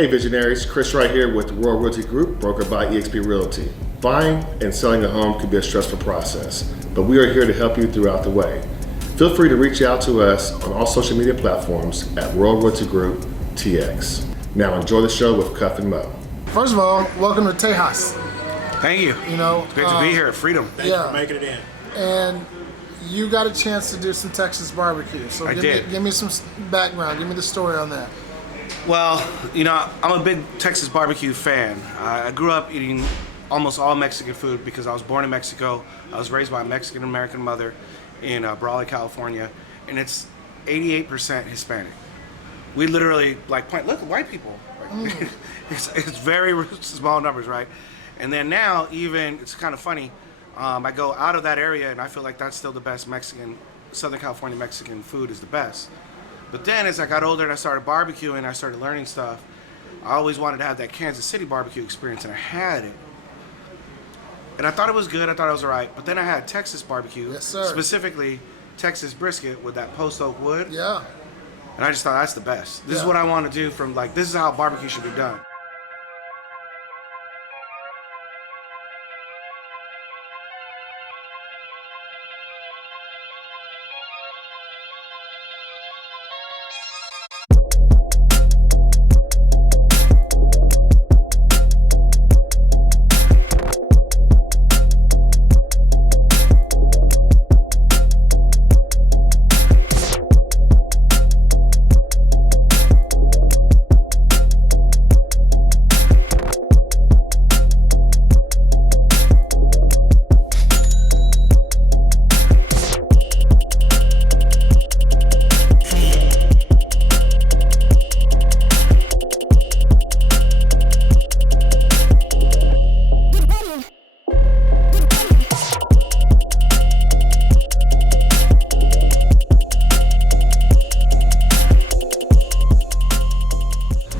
Hey visionaries, Chris right here with Royal Realty Group, brokered by eXp Realty. Buying and selling a home can be a stressful process, but we are here to help you throughout the way. Feel free to reach out to us on all social media platforms at Royal Realty Group TX. Now enjoy the show with Cuff and Mo. First of all, welcome to Tejas. Thank you. You know, it's great to be here at Freedom. Thank you for making it in. And you got a chance to do some Texas barbecue. So give me some background. Give me the story on that. Well, you know, I'm a big Texas barbecue fan. I grew up eating almost all Mexican food because I was born in Mexico. I was raised by a Mexican-American mother in Brawley, California, and it's 88% Hispanic. We literally point, look, white people. It's very small numbers, right? And then now, even, it's kind of funny, I go out of that area and I feel like that's still the best Southern California Mexican food is the best. But then as I got older and I started barbecuing, I started learning stuff, I always wanted to have that Kansas City barbecue experience, and I had it. And I thought it was good, I thought it was all right, but then I had Texas barbecue, yes, sir. Specifically Texas brisket with that post oak wood. Yeah. And I just thought that's the best. This is what I want to do this is how barbecue should be done.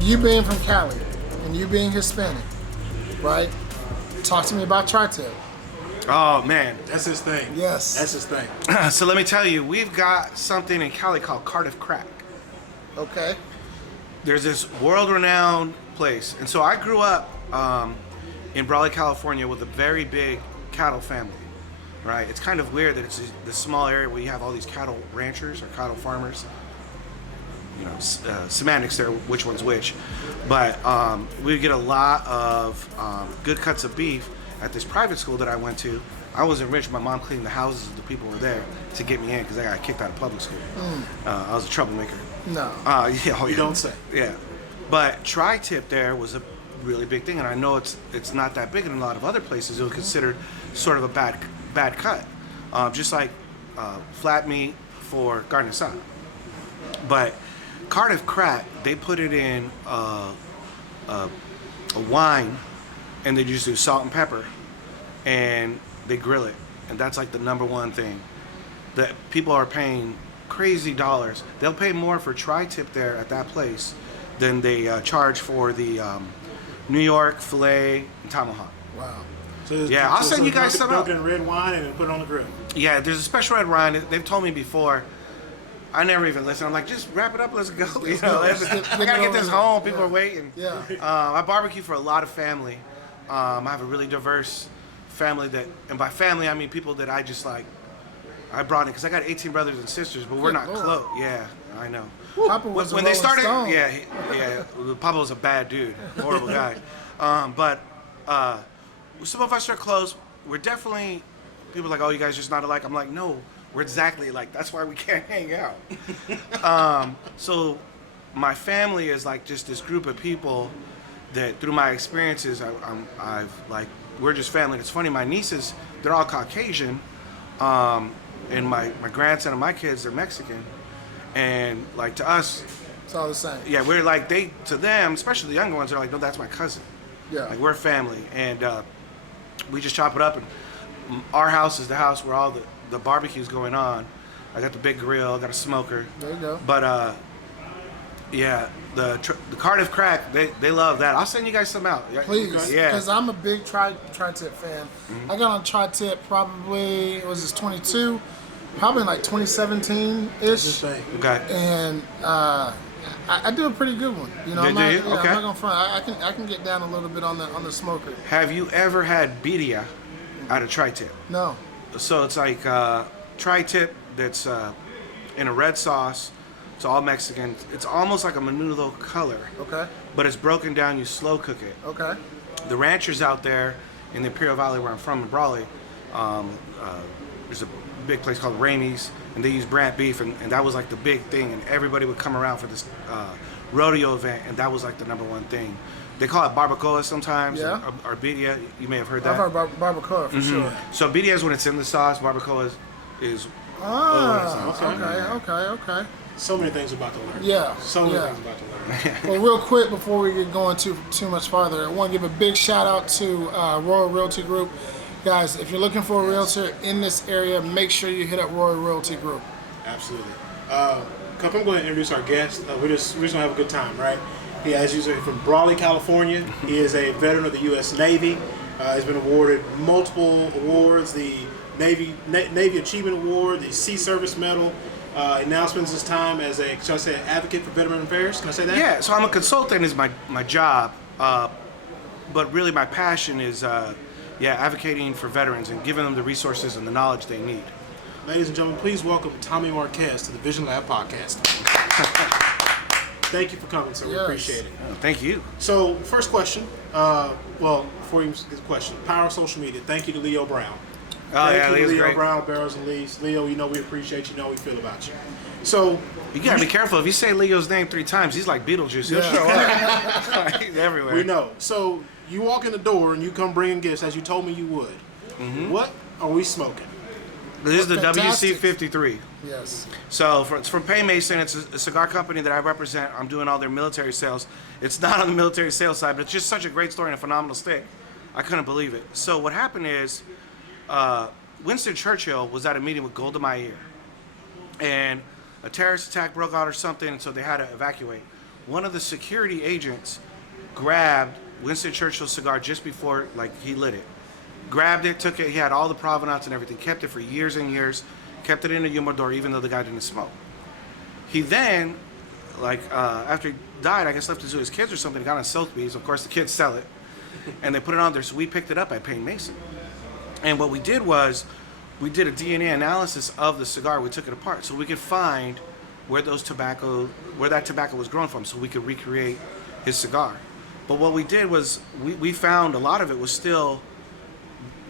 You being from Cali and you being Hispanic, right? Talk to me about tri-tip. Oh man, that's his thing. Yes, that's his thing. So let me tell you, we've got something in Cali called Cardiff Crack. Okay. There's this world-renowned place, and so I grew up in Brawley, California, with a very big cattle family. Right? It's kind of weird that it's this small area where you have all these cattle ranchers or cattle farmers. You know, semantics there, which one's which, but we get a lot of good cuts of beef at this private school that I went to. I wasn't rich. My mom cleaned the houses of the people who were there to get me in because I got kicked out of public school. I was a troublemaker. No. You don't say. Yeah, but tri-tip there was a really big thing, and I know it's not that big in a lot of other places. It was considered sort of a bad cut, just like flat meat for Garden Sun, but Cardiff Crack, they put it in a wine, and they just do salt and pepper, and they grill it, and that's like the #1 thing that people are paying crazy dollars. They'll pay more for tri-tip there at that place than they charge for the New York filet and tomahawk. Wow. So yeah, I'll send you guys some out. In red wine and then put it on the grill. Yeah, there's a special red wine. They've told me before. I never even listen. I'm like, just wrap it up. Let's go. You know, I gotta get this home. People are waiting. Yeah. I barbecue for a lot of family. I have a really diverse family and by family I mean people that I just like. I brought in because I got 18 brothers and sisters, but we're not close. Yeah, I know. Papa was when they started, Stone. yeah. Papa was a bad dude, horrible guy. But some of us are close. We're definitely people are like, oh, you guys just not alike. I'm like, no. We're exactly alike. That's why we can't hang out. So my family is like just this group of people that through my experiences, we're just family. It's funny, my nieces, they're all Caucasian, and my grandson and my kids, they're Mexican. And like to us, it's all the same. Yeah, we're like, to them, especially the younger ones, they're like, no, that's my cousin. Yeah. Like we're family. And we just chop it up, and our house is the house where all the barbecue's going on. I got the big grill, I got a smoker. There you go. But yeah, the Cardiff Crack, they love that. I'll send you guys some out. Please, yeah. because I'm a big tri-tip fan. I got on tri-tip probably, it was 22, probably in like 2017-ish. Okay. And I do a pretty good one. You know, Do I'm not, you? yeah, Okay. I'm not gonna front. I can get down a little bit on the smoker. Have you ever had birria out of tri-tip? No. So it's like tri-tip that's in a red sauce. It's all Mexican. It's almost like a menudo color. Okay. But it's broken down. You slow cook it. Okay. The ranchers out there in the Imperial Valley where I'm from in Brawley, there's a big place called Ramey's, and they use brand beef, and that was like the big thing, and everybody would come around for this rodeo event, and that was like the #1 thing. They call it barbacoa sometimes, Yeah. or birria. You may have heard that. I've heard barbacoa for sure. So birria is when it's in the sauce. Barbacoa is Okay. So many things about to learn. Yeah. So many yeah. things about to learn. Well, real quick before we get going too much farther, I want to give a big shout out to Royal Realty Group. Guys, if you're looking for a realtor in this area, make sure you hit up Royal Realty Group. Absolutely. Cup, I'm going to introduce our guest. We're just going to have a good time, right? He, as usual, from Brawley, California. He is a veteran of the U.S. Navy. He's been awarded multiple awards, the Navy Achievement Award, the Sea Service Medal. He now spends his time as a, shall I say, an advocate for veteran affairs. Can I say that? Yeah, so I'm a consultant is my job, but really my passion is advocating for veterans and giving them the resources and the knowledge they need. Ladies and gentlemen, please welcome Tommy Marquez to the TheVisionLab podcast. Thank you for coming, sir. We Yes. appreciate it. Thank you. So, first question. Before you get the question, power of social media. Thank you to Leo Brown. Thank you to Leo's Leo great. Brown, Barrels and Lees. Leo, you know we appreciate you. Know we feel about you. So, You gotta be careful. If you say Leo's name 3 times, he's like Beetlejuice. He'll Yeah. show up. He's everywhere. we know. So, you walk in the door and you come bringing gifts as you told me you would. Mm-hmm. What are we smoking? This is the Fantastic. WC53. Yes. So it's from Payne Mason. It's a cigar company that I represent. I'm doing all their military sales. It's not on the military sales side, but it's just such a great story and a phenomenal stick. I couldn't believe it. So what happened is Winston Churchill was at a meeting with Golda Meir, and a terrorist attack broke out or something, and so they had to evacuate. One of the security agents grabbed Winston Churchill's cigar just before he lit it. Grabbed it, took it, he had all the provenance and everything, kept it for years and years, kept it in a humidor even though the guy didn't smoke. He then, after he died, I guess left it to his kids or something, got on Sotheby's. Of course, the kids sell it, and they put it on there, so we picked it up at Payne Mason. And what we did was, we did a DNA analysis of the cigar. We took it apart so we could find where that tobacco was grown from, so we could recreate his cigar. But what we did was, we found a lot of it was still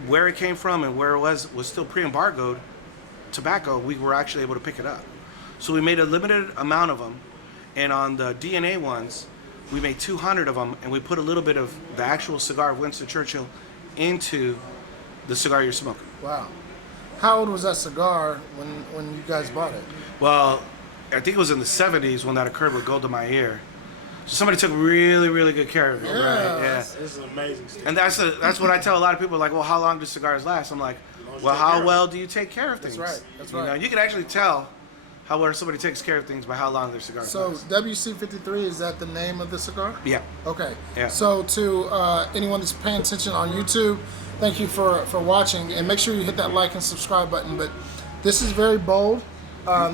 where it came from, and where it was still pre-embargoed tobacco. We were actually able to pick it up. So we made a limited amount of them, and on the DNA ones, we made 200 of them, and we put a little bit of the actual cigar of Winston Churchill into the cigar you're smoking. Wow. How old was that cigar when you guys bought it? Well, I think it was in the 70s when that occurred with Golda Meir. So somebody took really, really good care of it. Yeah. Right? Yeah. This is an amazing stick. And that's what I tell a lot of people, like, well, how long do cigars last? I'm like, well, how well do you take care of things? right. That's You know, right. you can actually tell how well somebody takes care of things by how long their cigar So lasts. WC53, is that the name of the cigar? Yeah. Okay. Yeah. So to anyone that's paying attention on YouTube, thank you for watching, and make sure you hit that like and subscribe button. But this is very bold.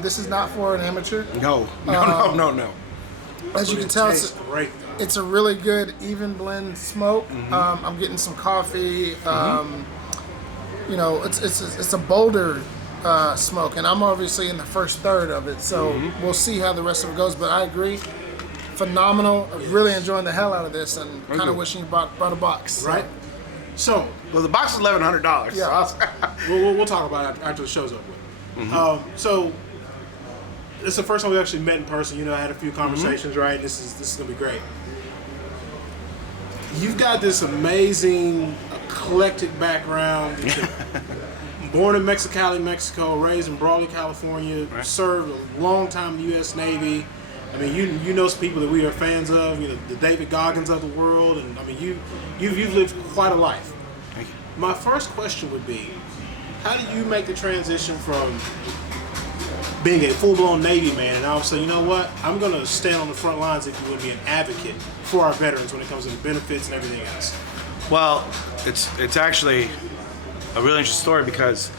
This is not for an amateur. No. As you can tell, Tastes great. it's a really good even blend smoke. I'm getting some coffee. You know, it's a bolder smoke, and I'm obviously in the first third of it, so we'll see how the rest of it goes. But I agree, phenomenal. I'm really enjoying the hell out of this, and kind of wishing you brought a box. Right? So, Well, the box is $1,100. Yeah. we'll talk about it after the show's over with. So, it's the first time we actually met in person. You know, I had a few conversations, right? This is gonna be great. You've got this amazing, eclectic background. Born in Mexicali, Mexico, raised in Brawley, California, served a long time in the U.S. Navy. I mean, you know some people that we are fans of. You know, the David Goggins of the world, and I mean, you've lived quite a life. Thank you. My first question would be, how do you make the transition from being a full-blown Navy man and all of a sudden, you know what, I'm going to stand on the front lines, if you would, be an advocate for our veterans when it comes to the benefits and everything else? Well, it's actually a really interesting story because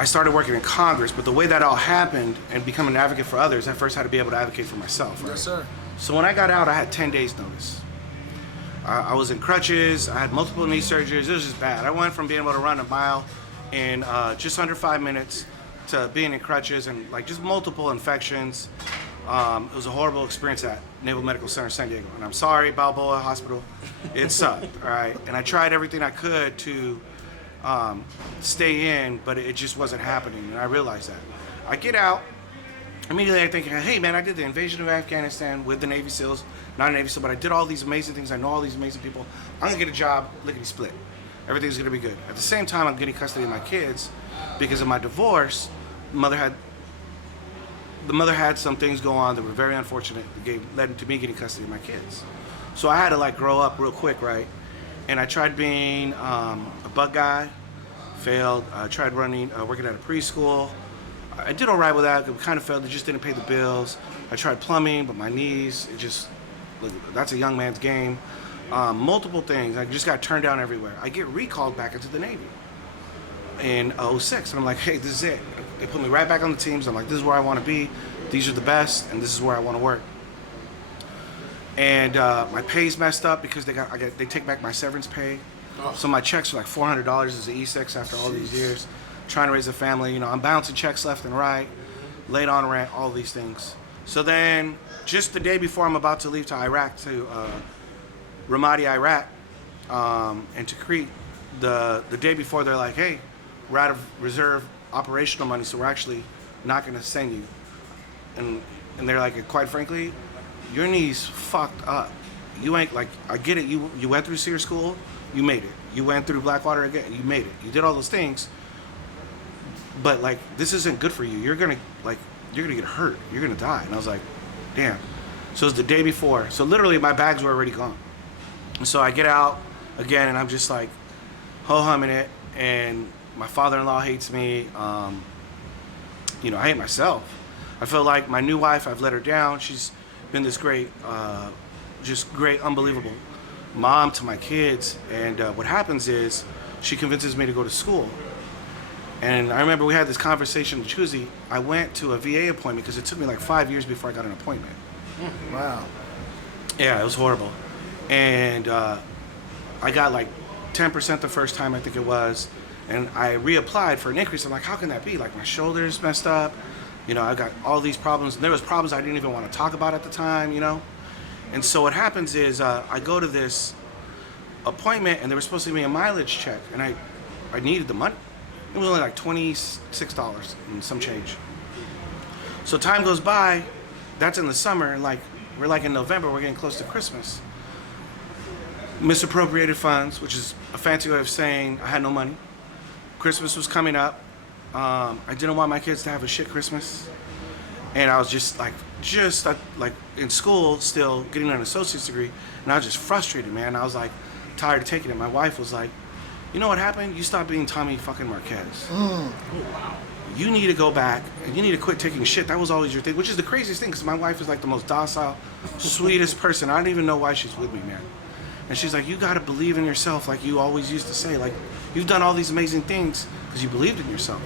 I started working in Congress, but the way that all happened and becoming an advocate for others, I first had to be able to advocate for myself. Right? Yes, sir. So when I got out, I had 10 days notice. I was in crutches. I had multiple knee surgeries. It was just bad. I went from being able to run a mile in just under 5 minutes to being in crutches and like just multiple infections. It was a horrible experience at Naval Medical Center, San Diego. And I'm sorry, Balboa Hospital. It sucked, all right? And I tried everything I could to stay in, but it just wasn't happening. And I realized that. I get out. Immediately I think, hey man, I did the invasion of Afghanistan with the Navy SEALs. Not a Navy SEAL, but I did all these amazing things. I know all these amazing people. I'm gonna get a job, lickety split. Everything's gonna be good. At the same time, I'm getting custody of my kids because of my divorce. The mother had some things go on that were very unfortunate that led to me getting custody of my kids. So I had to like grow up real quick, right? And I tried being a bug guy, failed. I tried working at a preschool. I did all right with that. It kind of failed. It just didn't pay the bills. I tried plumbing, but my knees, that's a young man's game. Multiple things. I just got turned down everywhere. I get recalled back into the Navy in 06, and I'm like, hey, this is it. They put me right back on the teams. I'm like, this is where I want to be. These are the best, and this is where I want to work. And my pay's messed up because they take back my severance pay. Oh. So my checks are like $400 as an E6 after all these years. Trying to raise a family, I'm bouncing checks left and right, late on rent, all these things. So then, just the day before I'm about to leave to Iraq, to Ramadi, Iraq, and to Crete, the day before they're like, hey, we're out of reserve operational money, so we're actually not going to send you. And they're like, quite frankly, your knee's fucked up. You ain't like, I get it. You went through SEER school, you made it. You went through Blackwater again, you made it. You did all those things. But like, this isn't good for you. You're gonna get hurt. You're gonna die. And I was like, damn. So it was the day before. So literally my bags were already gone. And so I get out again and I'm just like ho-humming it. And my father-in-law hates me. I hate myself. I feel like my new wife, I've let her down. She's been this great, unbelievable mom to my kids. And what happens is she convinces me to go to school. And I remember we had this conversation in Tuesday. I went to a VA appointment because it took me like 5 years before I got an appointment. Wow. Yeah, it was horrible. And I got like 10% the first time, I think it was. And I reapplied for an increase. I'm like, how can that be? Like my shoulder's messed up. I got all these problems. And there was problems I didn't even want to talk about at the time, And so what happens is I go to this appointment and they were supposed to give me a mileage check. And I needed the money. It was only like $26 and some change. So time goes by, that's in the summer, and like we're like in November, we're getting close to Christmas. Misappropriated funds, which is a fancy way of saying I had no money. Christmas was coming up. I didn't want my kids to have a shit Christmas. And I was just like in school still getting an associate's degree, and I was just frustrated, man. I was like tired of taking it. My wife was like, you know what happened? You stopped being Tommy fucking Marquez. You need to go back and you need to quit taking shit. That was always your thing, which is the craziest thing because my wife is like the most docile, sweetest person. I don't even know why she's with me, man. And she's like, you got to believe in yourself like you always used to say. Like, you've done all these amazing things because you believed in yourself.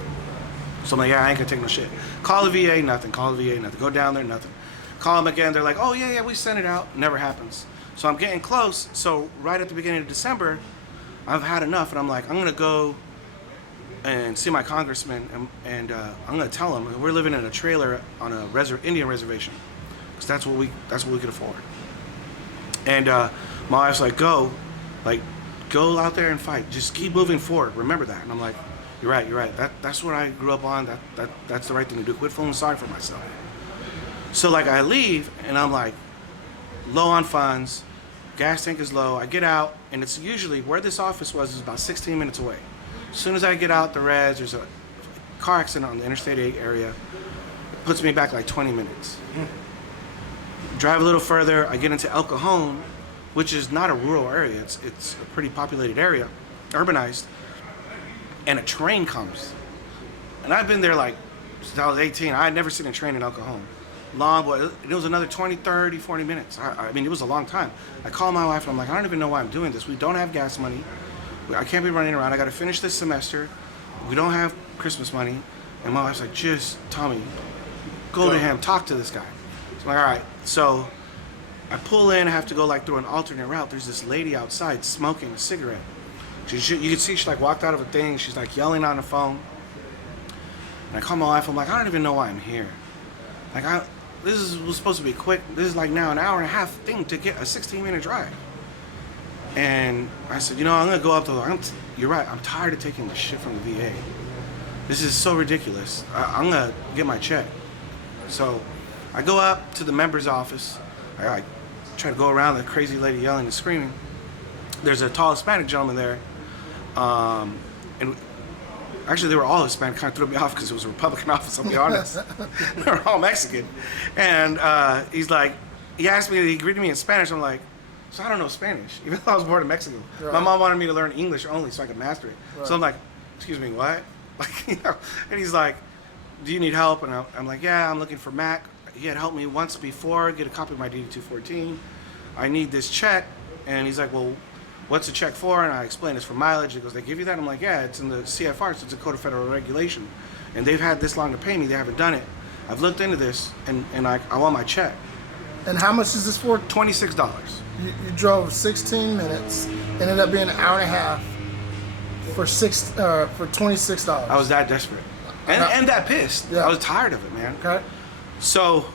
So I'm like, yeah, I ain't going to take no shit. Call the VA, nothing. Call the VA, nothing. Go down there, nothing. Call them again. They're like, oh, yeah, we sent it out. Never happens. So I'm getting close. So right at the beginning of December, I've had enough, and I'm like, I'm gonna go and see my congressman, and I'm gonna tell him we're living in a trailer on a Indian reservation, because that's what we could afford. And my wife's like, go out there and fight. Just keep moving forward. Remember that. And I'm like, you're right. That's what I grew up on. That's the right thing to do. Quit feeling sorry for myself. So like I leave, and I'm like low on funds. Gas tank is low. I get out, and it's usually where this office was is about 16 minutes away. As soon as I get out the res, there's a car accident on the Interstate 8 area. It puts me back like 20 minutes. Drive a little further, I get into El Cajon, which is not a rural area. It's a pretty populated area, urbanized, and a train comes. And I've been there like since I was 18. I had never seen a train in El Cajon. Long, but it was another 20, 30, 40 minutes. I mean, it was a long time. I called my wife and I'm like, I don't even know why I'm doing this. We don't have gas money. I can't be running around. I got to finish this semester. We don't have Christmas money. And my wife's like, just, Tommy, go to him, talk to this guy. So I'm like, all right. So I pull in, I have to go like through an alternate route. There's this lady outside smoking a cigarette. You can see she like walked out of a thing. She's like yelling on the phone. And I call my wife. I'm like, I don't even know why I'm here. Like, was supposed to be quick. This is like now an hour and a half thing to get a 16-minute drive. And I said, I'm gonna go up to you're right. I'm tired of taking the shit from the VA. This is so ridiculous. I'm gonna get my check. So I go up to the member's office. I try to go around the crazy lady yelling and screaming. There's a tall Hispanic gentleman there. And actually, they were all Hispanic. Kind of threw me off because it was a Republican office, I'll be honest. They were all Mexican. And he asked me, he greeted me in Spanish. I'm like, so I don't know Spanish, even though I was born in Mexico. Right. My mom wanted me to learn English only so I could master it. Right. So I'm like, excuse me, what? And he's like, do you need help? And I'm like, yeah, I'm looking for Mac. He had helped me once before, get a copy of my DD-214. I need this check. And he's like, well, what's the check for? And I explained it's for mileage. He goes, they give you that? I'm like, yeah, it's in the CFR, so it's a Code of Federal Regulation. And they've had this long to pay me. They haven't done it. I've looked into this, and I want my check. And how much is this for? $26. You drove 16 minutes, ended up being an hour and a half for $26. I was that desperate. And that pissed. Yeah. I was tired of it, man. Okay. So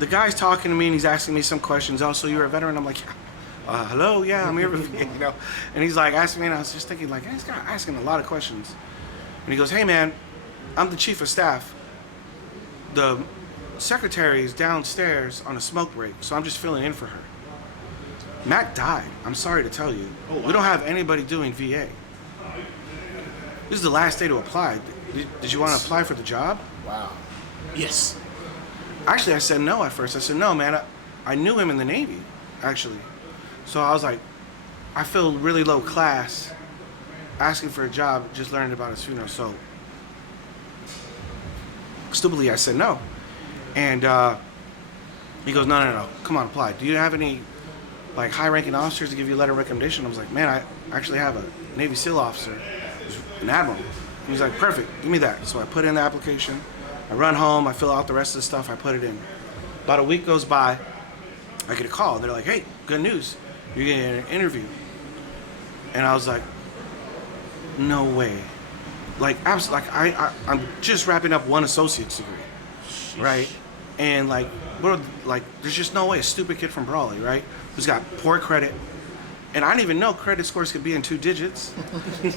the guy's talking to me, and he's asking me some questions. Oh, so you're a veteran? I'm like, hello, yeah, I'm here with you, And he's like asking me, and I was just thinking, like, this guy asking a lot of questions. And he goes, hey, man, I'm the chief of staff. The secretary is downstairs on a smoke break, so I'm just filling in for her. Mac died. I'm sorry to tell you. Oh, wow. We don't have anybody doing VA. This is the last day to apply. Did you want to apply for the job? Wow. Yes. Actually, I said no at first. I said, no, man, I knew him in the Navy, actually. So I was like, I feel really low class asking for a job, just learning about his funeral. So stupidly, I said no. And he goes, no, come on, apply. Do you have any like high-ranking officers to give you a letter of recommendation? I was like, man, I actually have a Navy SEAL officer, an admiral. And he's like, perfect, give me that. So I put in the application. I run home, I fill out the rest of the stuff, I put it in. About a week goes by, I get a call. They're like, hey, good news, you're getting an interview. And I was like, no way. Like, absolutely, I'm just wrapping up one associate's degree, right? And like, there's just no way a stupid kid from Brawley, right, who's got poor credit, and I didn't even know credit scores could be in 2 digits.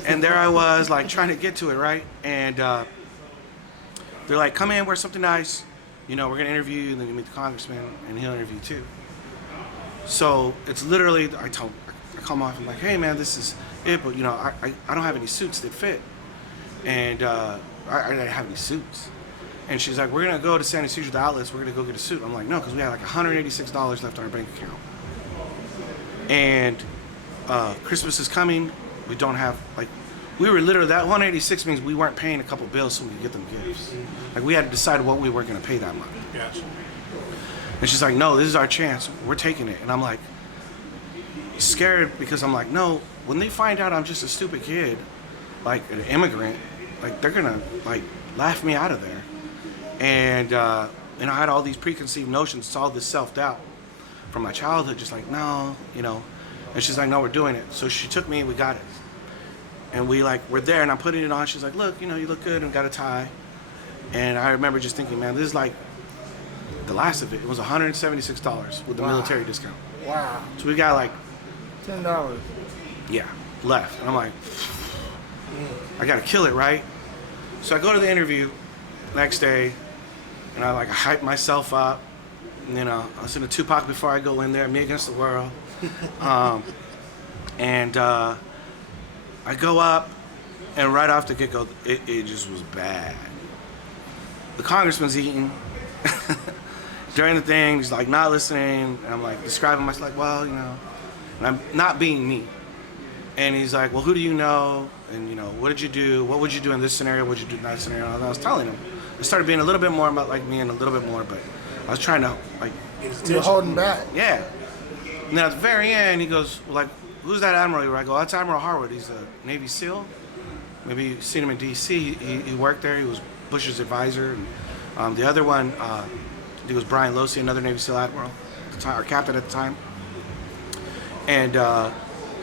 And there I was, like, trying to get to it, right? And they're like, come in, wear something nice. We're gonna interview you, and then you meet the congressman, and he'll interview you too. So it's literally, I call my wife, I'm like, hey man, this is it, but I don't have any suits that fit, and I didn't have any suits. And she's like, we're gonna go to San Ysidro, the outlets, we're gonna go get a suit. I'm like, no, because we had like $186 left on our bank account. And Christmas is coming, we don't have, like, we were literally, that 186 means we weren't paying a couple bills so we could get them gifts. Like, we had to decide what we were gonna pay that month. Gotcha. And she's like, no, this is our chance, we're taking it. And I'm like, scared, because I'm like, no, when they find out I'm just a stupid kid, like an immigrant, like, they're gonna like laugh me out of there. And I had all these preconceived notions, it's all this self-doubt from my childhood, just like, no, and she's like, no, we're doing it. So she took me and we got it. And we're there, and I'm putting it on. She's like, look, you look good, and got a tie. And I remember just thinking, man, this is like the last of it. It was $176 with the military discount. Wow. So we got like $10. Yeah, left. And I'm like, I gotta kill it, right? So I go to the interview next day, and I hype myself up. I listen to Tupac before I go in there, Me Against the World. And I go up, and right off the get-go, it just was bad. The congressman's eating. During the thing, he's like not listening, and I'm like describing myself, like, well, and I'm not being me. And he's like, well, who do you know? And what did you do? What would you do in this scenario? What would you do in that scenario? And I was telling him. I started being a little bit more about like me and a little bit more, but I was trying to like. You're holding back. Yeah. And then at the very end, he goes, well, like, who's that admiral? I go, that's Admiral Harwood. He's a Navy SEAL. Maybe you've seen him in D.C. He worked there. He was Bush's advisor. And the other one, I think it was Brian Losey, another Navy SEAL admiral, at the time, or captain at the time. And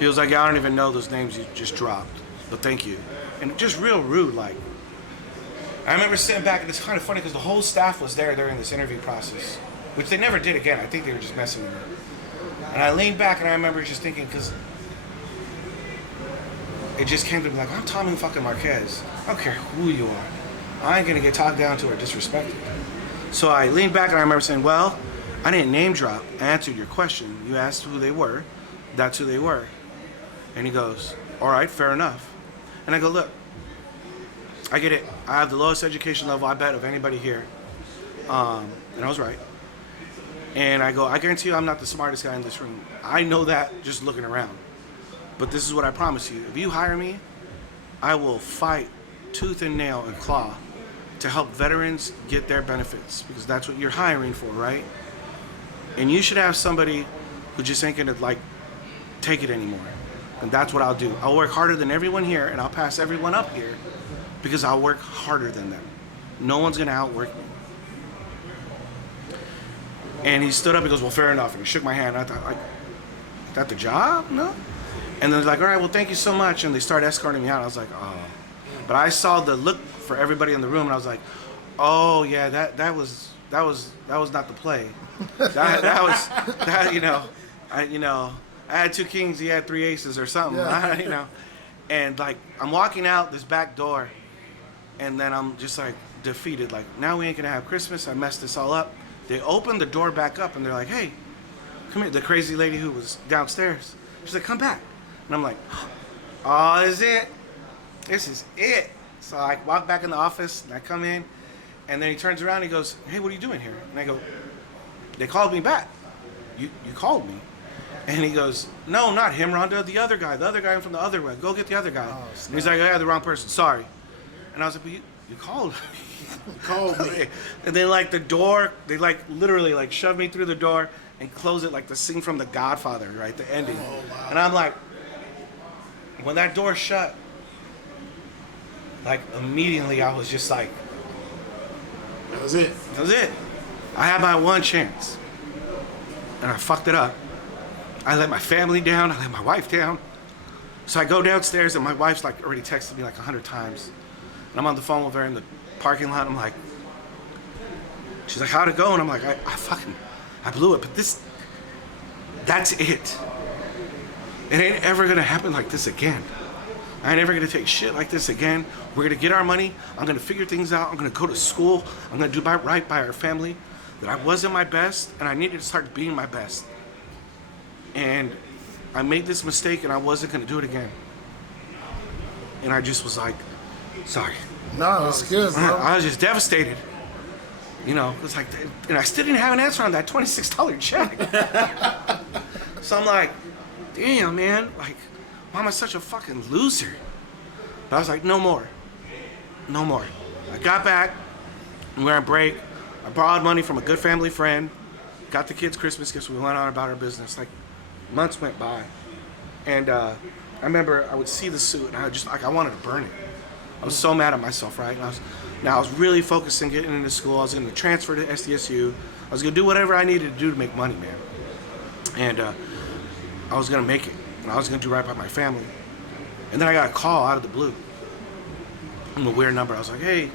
he was like, yeah, I don't even know those names you just dropped, but thank you. And just real rude, like. I remember sitting back, and it's kind of funny because the whole staff was there during this interview process, which they never did again. I think they were just messing with me. And I leaned back, and I remember just thinking, because it just came to me like, I'm Tommy fucking Marquez. I don't care who you are. I ain't gonna get talked down to or disrespected. So I leaned back, and I remember saying, well, I didn't name drop. I answered your question. You asked who they were. That's who they were. And he goes, all right, fair enough. And I go, look, I get it. I have the lowest education level, I bet, of anybody here. And I was right. And I go, I guarantee you I'm not the smartest guy in this room. I know that just looking around. But this is what I promise you. If you hire me, I will fight tooth and nail and claw to help veterans get their benefits, because that's what you're hiring for, right? And you should have somebody who just ain't gonna like take it anymore. And that's what I'll do. I'll work harder than everyone here, and I'll pass everyone up here because I'll work harder than them. No one's gonna outwork me. And he stood up, he goes, well, fair enough. And he shook my hand. I thought, like, is that the job? No? And then they're like, all right, well, thank you so much. And they started escorting me out. I was like, oh. But I saw the look for everybody in the room, and I was like, oh yeah, that was not the play. I had two kings, he had three aces or something. Yeah. And like I'm walking out this back door, and then I'm just like defeated. Like, now we ain't gonna have Christmas. I messed this all up. They opened the door back up, and they're like, hey, come here. The crazy lady who was downstairs, she's like, come back. And I'm like, oh, this is it. This is it. So I walk back in the office, and I come in, and then he turns around and he goes, hey, what are you doing here? And I go, they called me back. You called me. And he goes, no, not him, Rhonda, the other guy from the other way. Go get the other guy. Oh, and he's like, I had the wrong person, sorry. And I was like, but you called me. You called me. And then like the door, they like literally like shoved me through the door and closed it like the scene from The Godfather, right? The ending. Oh, wow. And I'm like, when that door shut, like immediately I was just like, That was it. that was it. I had my one chance. And I fucked it up. I let my family down. I let my wife down. So I go downstairs, and my wife's like already texted me like 100 times. And I'm on the phone with her in the parking lot. I'm like, she's like, how'd it go? And I'm like, I blew it. But that's it. It ain't ever gonna happen like this again. I ain't ever gonna take shit like this again. We're gonna get our money. I'm gonna figure things out. I'm gonna go to school. I'm gonna do right by our family. That I wasn't my best, and I needed to start being my best. And I made this mistake, and I wasn't gonna do it again. And I just was like, sorry. No, it's good, bro. I was just devastated. It's like, and I still didn't have an answer on that $26 check. So I'm like, damn, man, like, why am I such a fucking loser? But I was like, no more. No more. I got back, we were on break. I borrowed money from a good family friend, got the kids Christmas gifts, we went on about our business. Like, months went by. And I remember I would see the suit, and I wanted to burn it. I was so mad at myself, right? And I was really focused on getting into school. I was going to transfer to SDSU. I was going to do whatever I needed to do to make money, man. And I was going to make it. And I was going to do right by my family. And then I got a call out of the blue from a weird number. I was like, hey.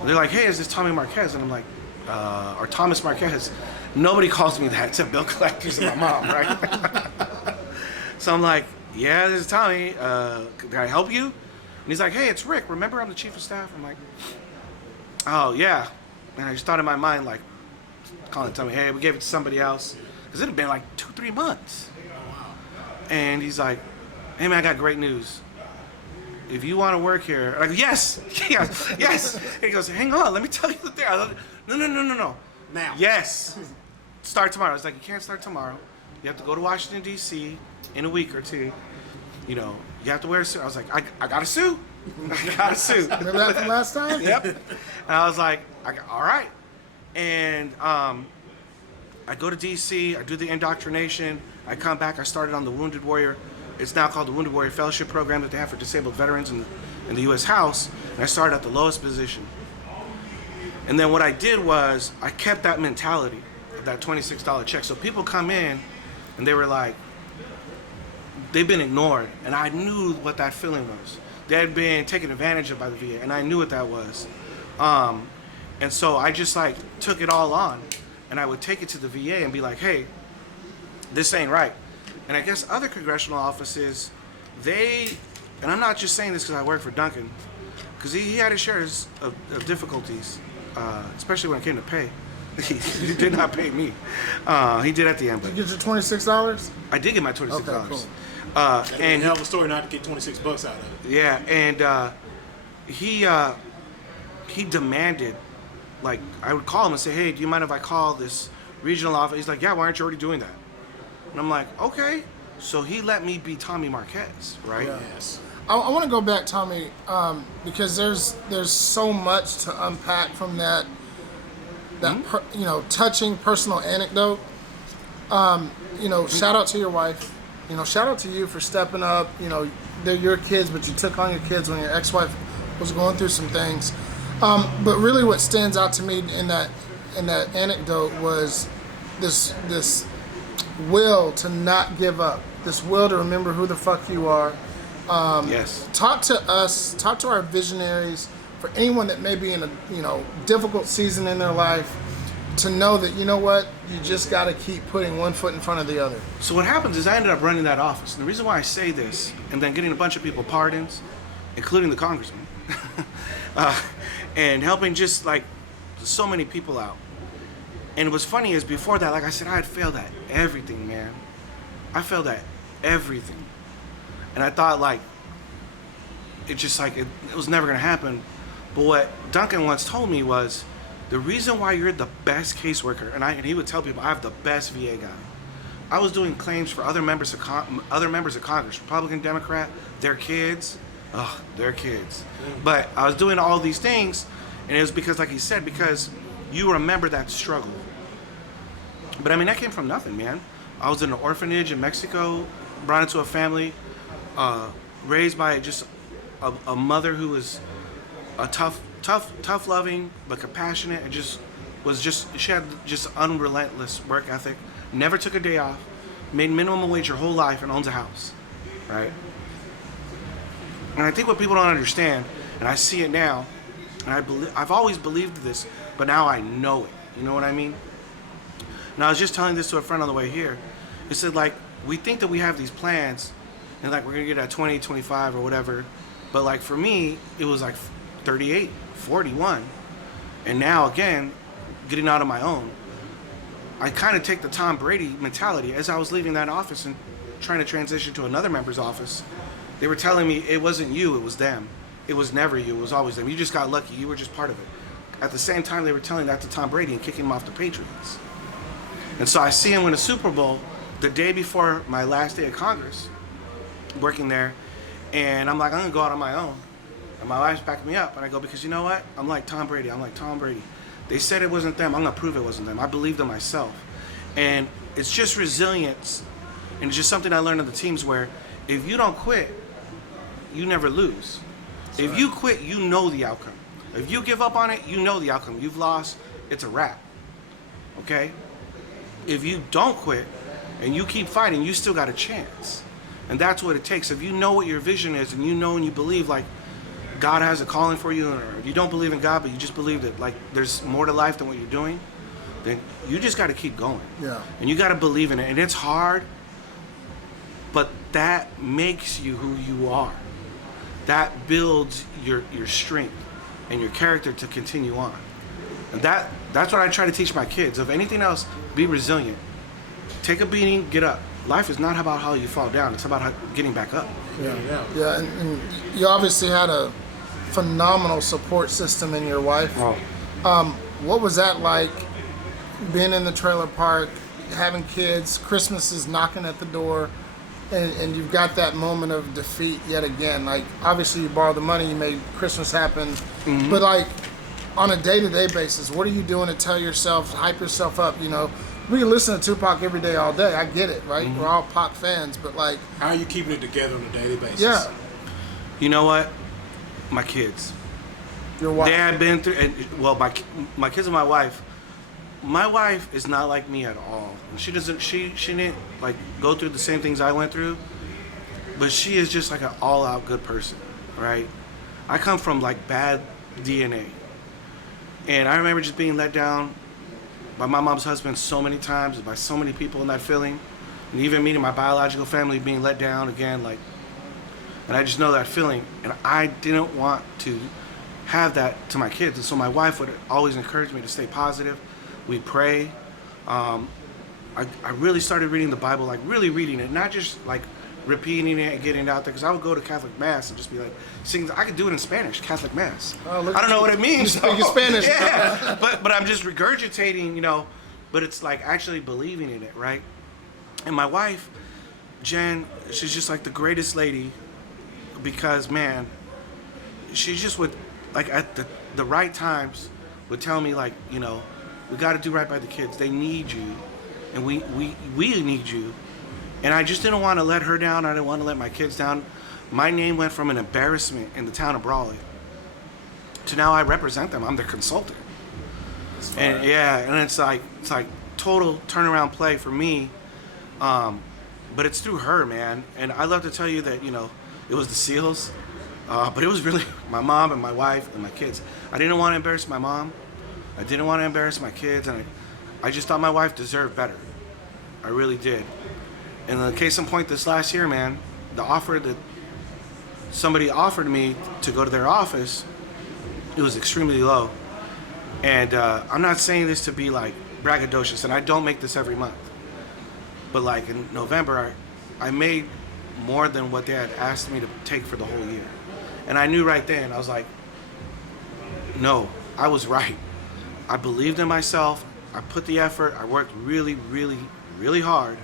And they're like, hey, is this Tommy Marquez? And I'm like, or Thomas Marquez. Nobody calls me that except bill collectors and my mom, right? So I'm like, yeah, this is Tommy. Can I help you? And he's like, hey, it's Rick. Remember I'm the chief of staff? I'm like, oh, yeah. And I just thought in my mind, like, calling Tommy, hey, we gave it to somebody else. Because it had been like 2-3 months. And he's like, hey, man, I got great news. If you want to work here, I'm like, yes, yes. And he goes, hang on, let me tell you the thing. I was like, no. Now. Yes. Start tomorrow. I was like, you can't start tomorrow. You have to go to Washington, D.C. in a week or two. You have to wear a suit. I was like, I got a suit. I got a suit. Remember that from last time? Yep. And I was like, all right. And I go to D.C., I do the indoctrination, I come back, I started on the Wounded Warrior. It's now called the Wounded Warrior Fellowship Program that they have for disabled veterans in in the U.S. House, and I started at the lowest position. And then what I did was I kept that mentality of that $26 check. So people come in and they were like, they've been ignored, and I knew what that feeling was. They had been taken advantage of by the VA, and I knew what that was. And so I just like took it all on, and I would take it to the VA and be like, hey, this ain't right. And I guess other congressional offices, and I'm not just saying this because I work for Duncan, because he had his shares of difficulties, especially when it came to pay. He did not pay me. He did at the end. Did you get your $26? I did get my $26. Okay, cool. And hell of a story not to get $26 out of it. Yeah, and he demanded, like, I would call him and say, hey, do you mind if I call this regional office? He's like, yeah, why aren't you already doing that? And I'm like, okay. So he let me be Tommy Marquez, right? Yeah. Yes. I want to go back, Tommy, because there's so much to unpack from that touching personal anecdote. Shout out to your wife. Shout out to you for stepping up. They're your kids, but you took on your kids when your ex-wife was going through some things. But really, what stands out to me in that anecdote was this will to not give up, this will to remember who the fuck you are. Yes. Talk to our visionaries, for anyone that may be in a difficult season in their life, to know that, you know what, you just got to keep putting one foot in front of the other. So what happens is I ended up running that office. And the reason why I say this, and then getting a bunch of people pardons, including the congressman, and helping just like so many people out. And what's funny is before that, like I said, I had failed at everything, man. I failed at everything. And I thought like, it was never gonna happen. But what Duncan once told me was, the reason why you're the best caseworker, and he would tell people, I have the best VA guy. I was doing claims for other members of Congress, Republican, Democrat, their kids. But I was doing all these things, and it was because, like he said, because you remember that struggle. But I mean, that came from nothing, man. I was in an orphanage in Mexico, brought into a family, raised by just a mother who was a tough loving, but compassionate, and she had just unrelentless work ethic, never took a day off, made minimum wage her whole life, and owns a house, right? And I think what people don't understand, and I see it now, and I've always believed this, but now I know it. You know what I mean? And I was just telling this to a friend on the way here. He said, like, we think that we have these plans, and like we're gonna get at 20, 25 or whatever, but like for me, it was like 38, 41, and now again, getting out on my own. I kind of take the Tom Brady mentality. As I was leaving that office and trying to transition to another member's office, they were telling me it wasn't you, it was them. It was never you, it was always them. You just got lucky, you were just part of it. At the same time, they were telling that to Tom Brady and kicking him off the Patriots. And so I see him win a Super Bowl the day before my last day of Congress, working there, and I'm like, I'm gonna go out on my own. And my wife's backing me up, and I go, because you know what? I'm like Tom Brady. They said it wasn't them. I'm gonna prove it wasn't them. I believed in myself. And it's just resilience, and it's just something I learned on the teams where if you don't quit, you never lose. If you quit, you know the outcome. If you give up on it, you know the outcome. You've lost, it's a wrap. Okay? If you don't quit and you keep fighting, you still got a chance. And that's what it takes. If you know what your vision is, and you know and you believe like God has a calling for you, or you don't believe in God, but you just believe that like there's more to life than what you're doing, then you just got to keep going. Yeah. And you got to believe in it. And it's hard, but that makes you who you are. That builds your strength and your character to continue on. And that's what I try to teach my kids. If anything else, be resilient. Take a beating, get up. Life is not about how you fall down. It's about getting back up. Yeah. And you obviously had a phenomenal support system in your wife. Oh. What was that like, being in the trailer park, having kids, Christmas is knocking at the door, and you've got that moment of defeat yet again? Like, obviously you borrowed the money, you made Christmas happen, but like, on a day-to-day basis, what are you doing to tell yourself, hype yourself up? We can listen to Tupac every day, all day. I get it, right? We're all Pac fans, but like, how are you keeping it together on a daily basis? Yeah. You know what? My kids. Your wife. They had been through, well, my kids and my wife. My wife is not like me at all. She doesn't. She didn't like go through the same things I went through, but she is just like an all-out good person, right? I come from like bad DNA, and I remember just being let down by my mom's husband so many times, by so many people in that feeling, and even meeting my biological family being let down again, like. And I just know that feeling, and I didn't want to have that to my kids, and so my wife would always encourage me to stay positive. We pray. I really started reading the Bible, like really reading it, not just like repeating it and getting it out there. Because I would go to Catholic Mass and just be like, sing. I could do it in Spanish, Catholic Mass. Oh, I don't know what it means. You speak Spanish. Yeah, but I'm just regurgitating, you know. But it's like actually believing in it, right? And my wife, Jen, she's just like the greatest lady, because man, she just would like at the right times would tell me like, you know, we got to do right by the kids. They need you, and we need you. And I just didn't want to let her down. I didn't want to let my kids down. My name went from an embarrassment in the town of Brawley to now I represent them. I'm their consultant. And yeah, and it's like total turnaround play for me. But it's through her, man. And I love to tell you that, you know, it was the SEALs, but it was really my mom and my wife and my kids. I didn't want to embarrass my mom. I didn't want to embarrass my kids, and I just thought my wife deserved better. I really did. And the case in point, this last year, man, the offer that somebody offered me to go to their office, it was extremely low. And I'm not saying this to be like braggadocious, and I don't make this every month. But like in November, I made more than what they had asked me to take for the whole year. And I knew right then, I was like, no, I was right. I believed in myself. I put the effort. I worked really, really, really hard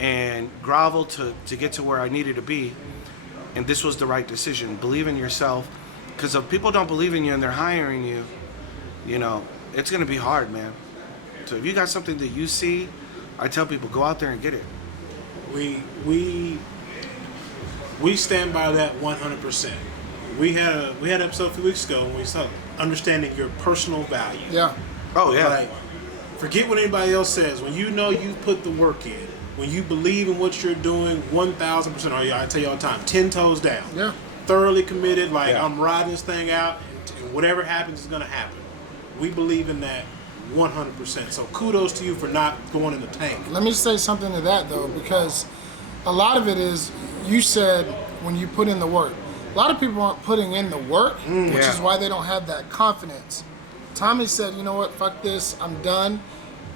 and groveled to get to where I needed to be. And this was the right decision. Believe in yourself. Because if people don't believe in you and they're hiring you, you know, it's going to be hard, man. So if you got something that you see, I tell people, go out there and get it. We stand by that 100%. We had an episode a few weeks ago when we started understanding your personal value. Yeah. Oh, yeah. Like, forget what anybody else says. When you know you put the work in, when you believe in what you're doing 1,000%, or I tell you all the time, 10 toes down. Yeah. Thoroughly committed, like Yeah. I'm riding this thing out, and whatever happens is going to happen. We believe in that 100%. So kudos to you for not going in the tank. Let me say something to that though, because a lot of it is, you said when you put in the work. A lot of people aren't putting in the work, which Yeah. is why they don't have that confidence. Tommy said, you know what, fuck this, I'm done.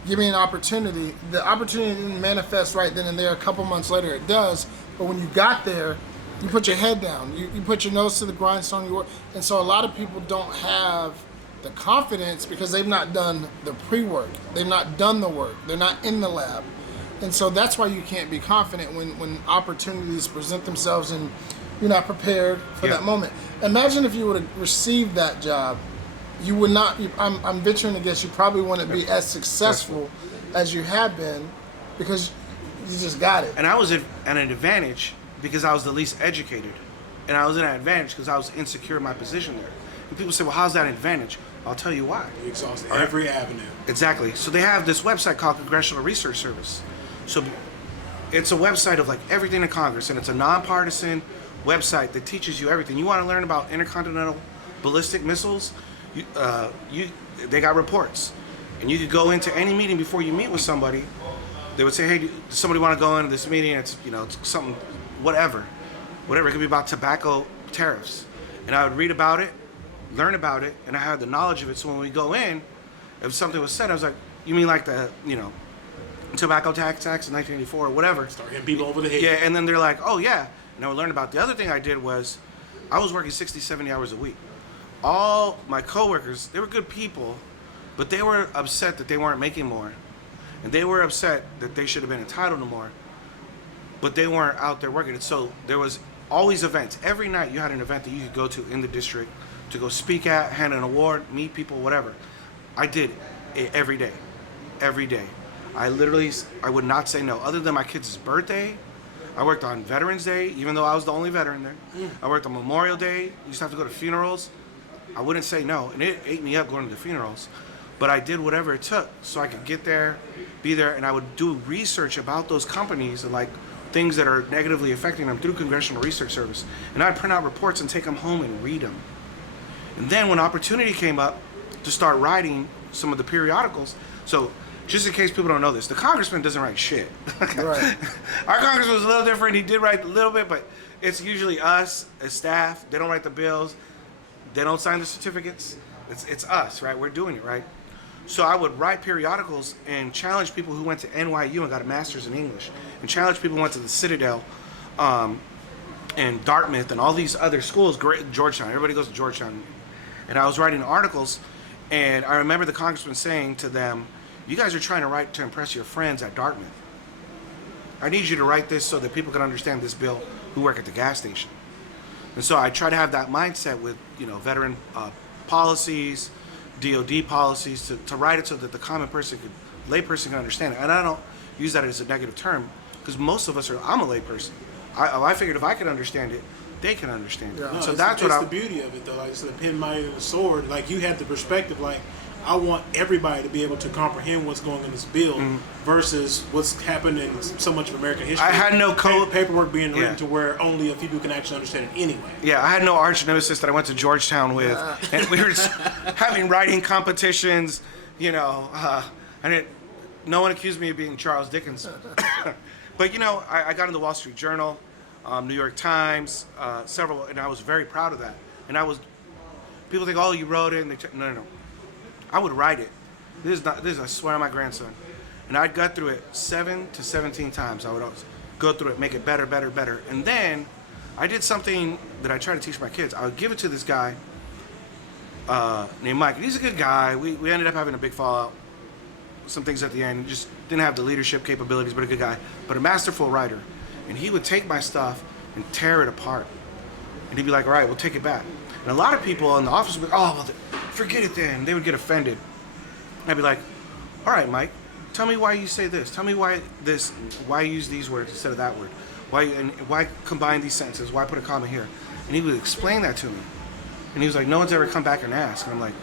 Give me an opportunity. The opportunity didn't manifest right then and there. A couple months later it does. But when you got there, you put your head down. You put your nose to the grindstone. You work. And so a lot of people don't have the confidence because they've not done the pre-work. They've not done the work. They're not in the lab. And so that's why you can't be confident when opportunities present themselves and you're not prepared for that moment. Imagine if you would have received that job. You would not, I'm venturing to guess you probably wouldn't be as successful as you have been because you just got it. And I was at an advantage because I was the least educated. And I was at an advantage because I was insecure in my position there. And people say, well, how's that an advantage? I'll tell you why. You exhausted every avenue. Exactly. So they have this website called Congressional Research Service. So it's a website of like everything in Congress, and it's a nonpartisan website that teaches you everything. You want to learn about intercontinental ballistic missiles? They got reports, and you could go into any meeting before you meet with somebody. They would say, "Hey, does somebody want to go into this meeting? It's it's something, whatever. It could be about tobacco tariffs." And I would read about it, learn about it, and I had the knowledge of it. So when we go in, if something was said, I was like, "You mean like the tobacco tax in 1984 or whatever?" Start hitting people over the head. Yeah, and then they're like, "Oh yeah," and I would learn about. The other thing I did was, I was working 60, 70 hours a week. All my coworkers, they were good people, but they were upset that they weren't making more. And they were upset that they should have been entitled to more, but they weren't out there working. And so there was always events. Every night you had an event that you could go to in the district to go speak at, hand an award, meet people, whatever. I did it every day. Every day. I would not say no. Other than my kid's birthday, I worked on Veterans Day, even though I was the only veteran there. I worked on Memorial Day. Used to have to go to funerals. I wouldn't say no, and it ate me up going to the funerals. But I did whatever it took so I could get there, be there, and I would do research about those companies and like things that are negatively affecting them through Congressional Research Service. And I'd print out reports and take them home and read them. And then when opportunity came up to start writing some of the periodicals, so just in case people don't know this, the congressman doesn't write shit. Right. Our congressman was a little different. He did write a little bit, but it's usually us as staff. They don't write the bills. They don't sign the certificates. It's us, right? We're doing it, right? So I would write periodicals and challenge people who went to NYU and got a master's in English, and challenge people who went to the Citadel and Dartmouth and all these other schools, Georgetown. Everybody goes to Georgetown. And I was writing articles, and I remember the congressman saying to them, you guys are trying to write to impress your friends at Dartmouth. I need you to write this so that people can understand this bill who work at the gas station. And so I try to have that mindset with, veteran policies, DOD policies, to write it so that the common person, layperson can understand it. And I don't use that as a negative term, because most of us I'm a layperson. I figured if I could understand it, they can understand it. Yeah. So it's that's the beauty of it, though. Like, it's the pen, mighty, and the sword. Like, you had the perspective, like, I want everybody to be able to comprehend what's going in this bill versus what's happened in so much of American history. I had no code paperwork being written to where only a few people can actually understand it anyway. Yeah, I had no arch nemesis that I went to Georgetown with, and we were just having writing competitions. And no one accused me of being Charles Dickens. But I got in the Wall Street Journal, New York Times, several, and I was very proud of that. And people think, oh, you wrote it, and no. I would write it. This is I swear on my grandson. And I'd go through it 7 to 17 times. I would always go through it, make it better. And then I did something that I try to teach my kids. I would give it to this guy named Mike. And he's a good guy. We ended up having a big fallout. Some things at the end. Just didn't have the leadership capabilities, but a good guy. But a masterful writer. And he would take my stuff and tear it apart. And he'd be like, all right, we'll take it back. And a lot of people in the office would be like, oh, well, forget it then. They would get offended. I'd be like, all right, Mike, tell me why you say this. Tell me why you use these words instead of that word. Why combine these sentences? Why put a comma here? And he would explain that to me. And he was like, no one's ever come back and asked. And I'm like,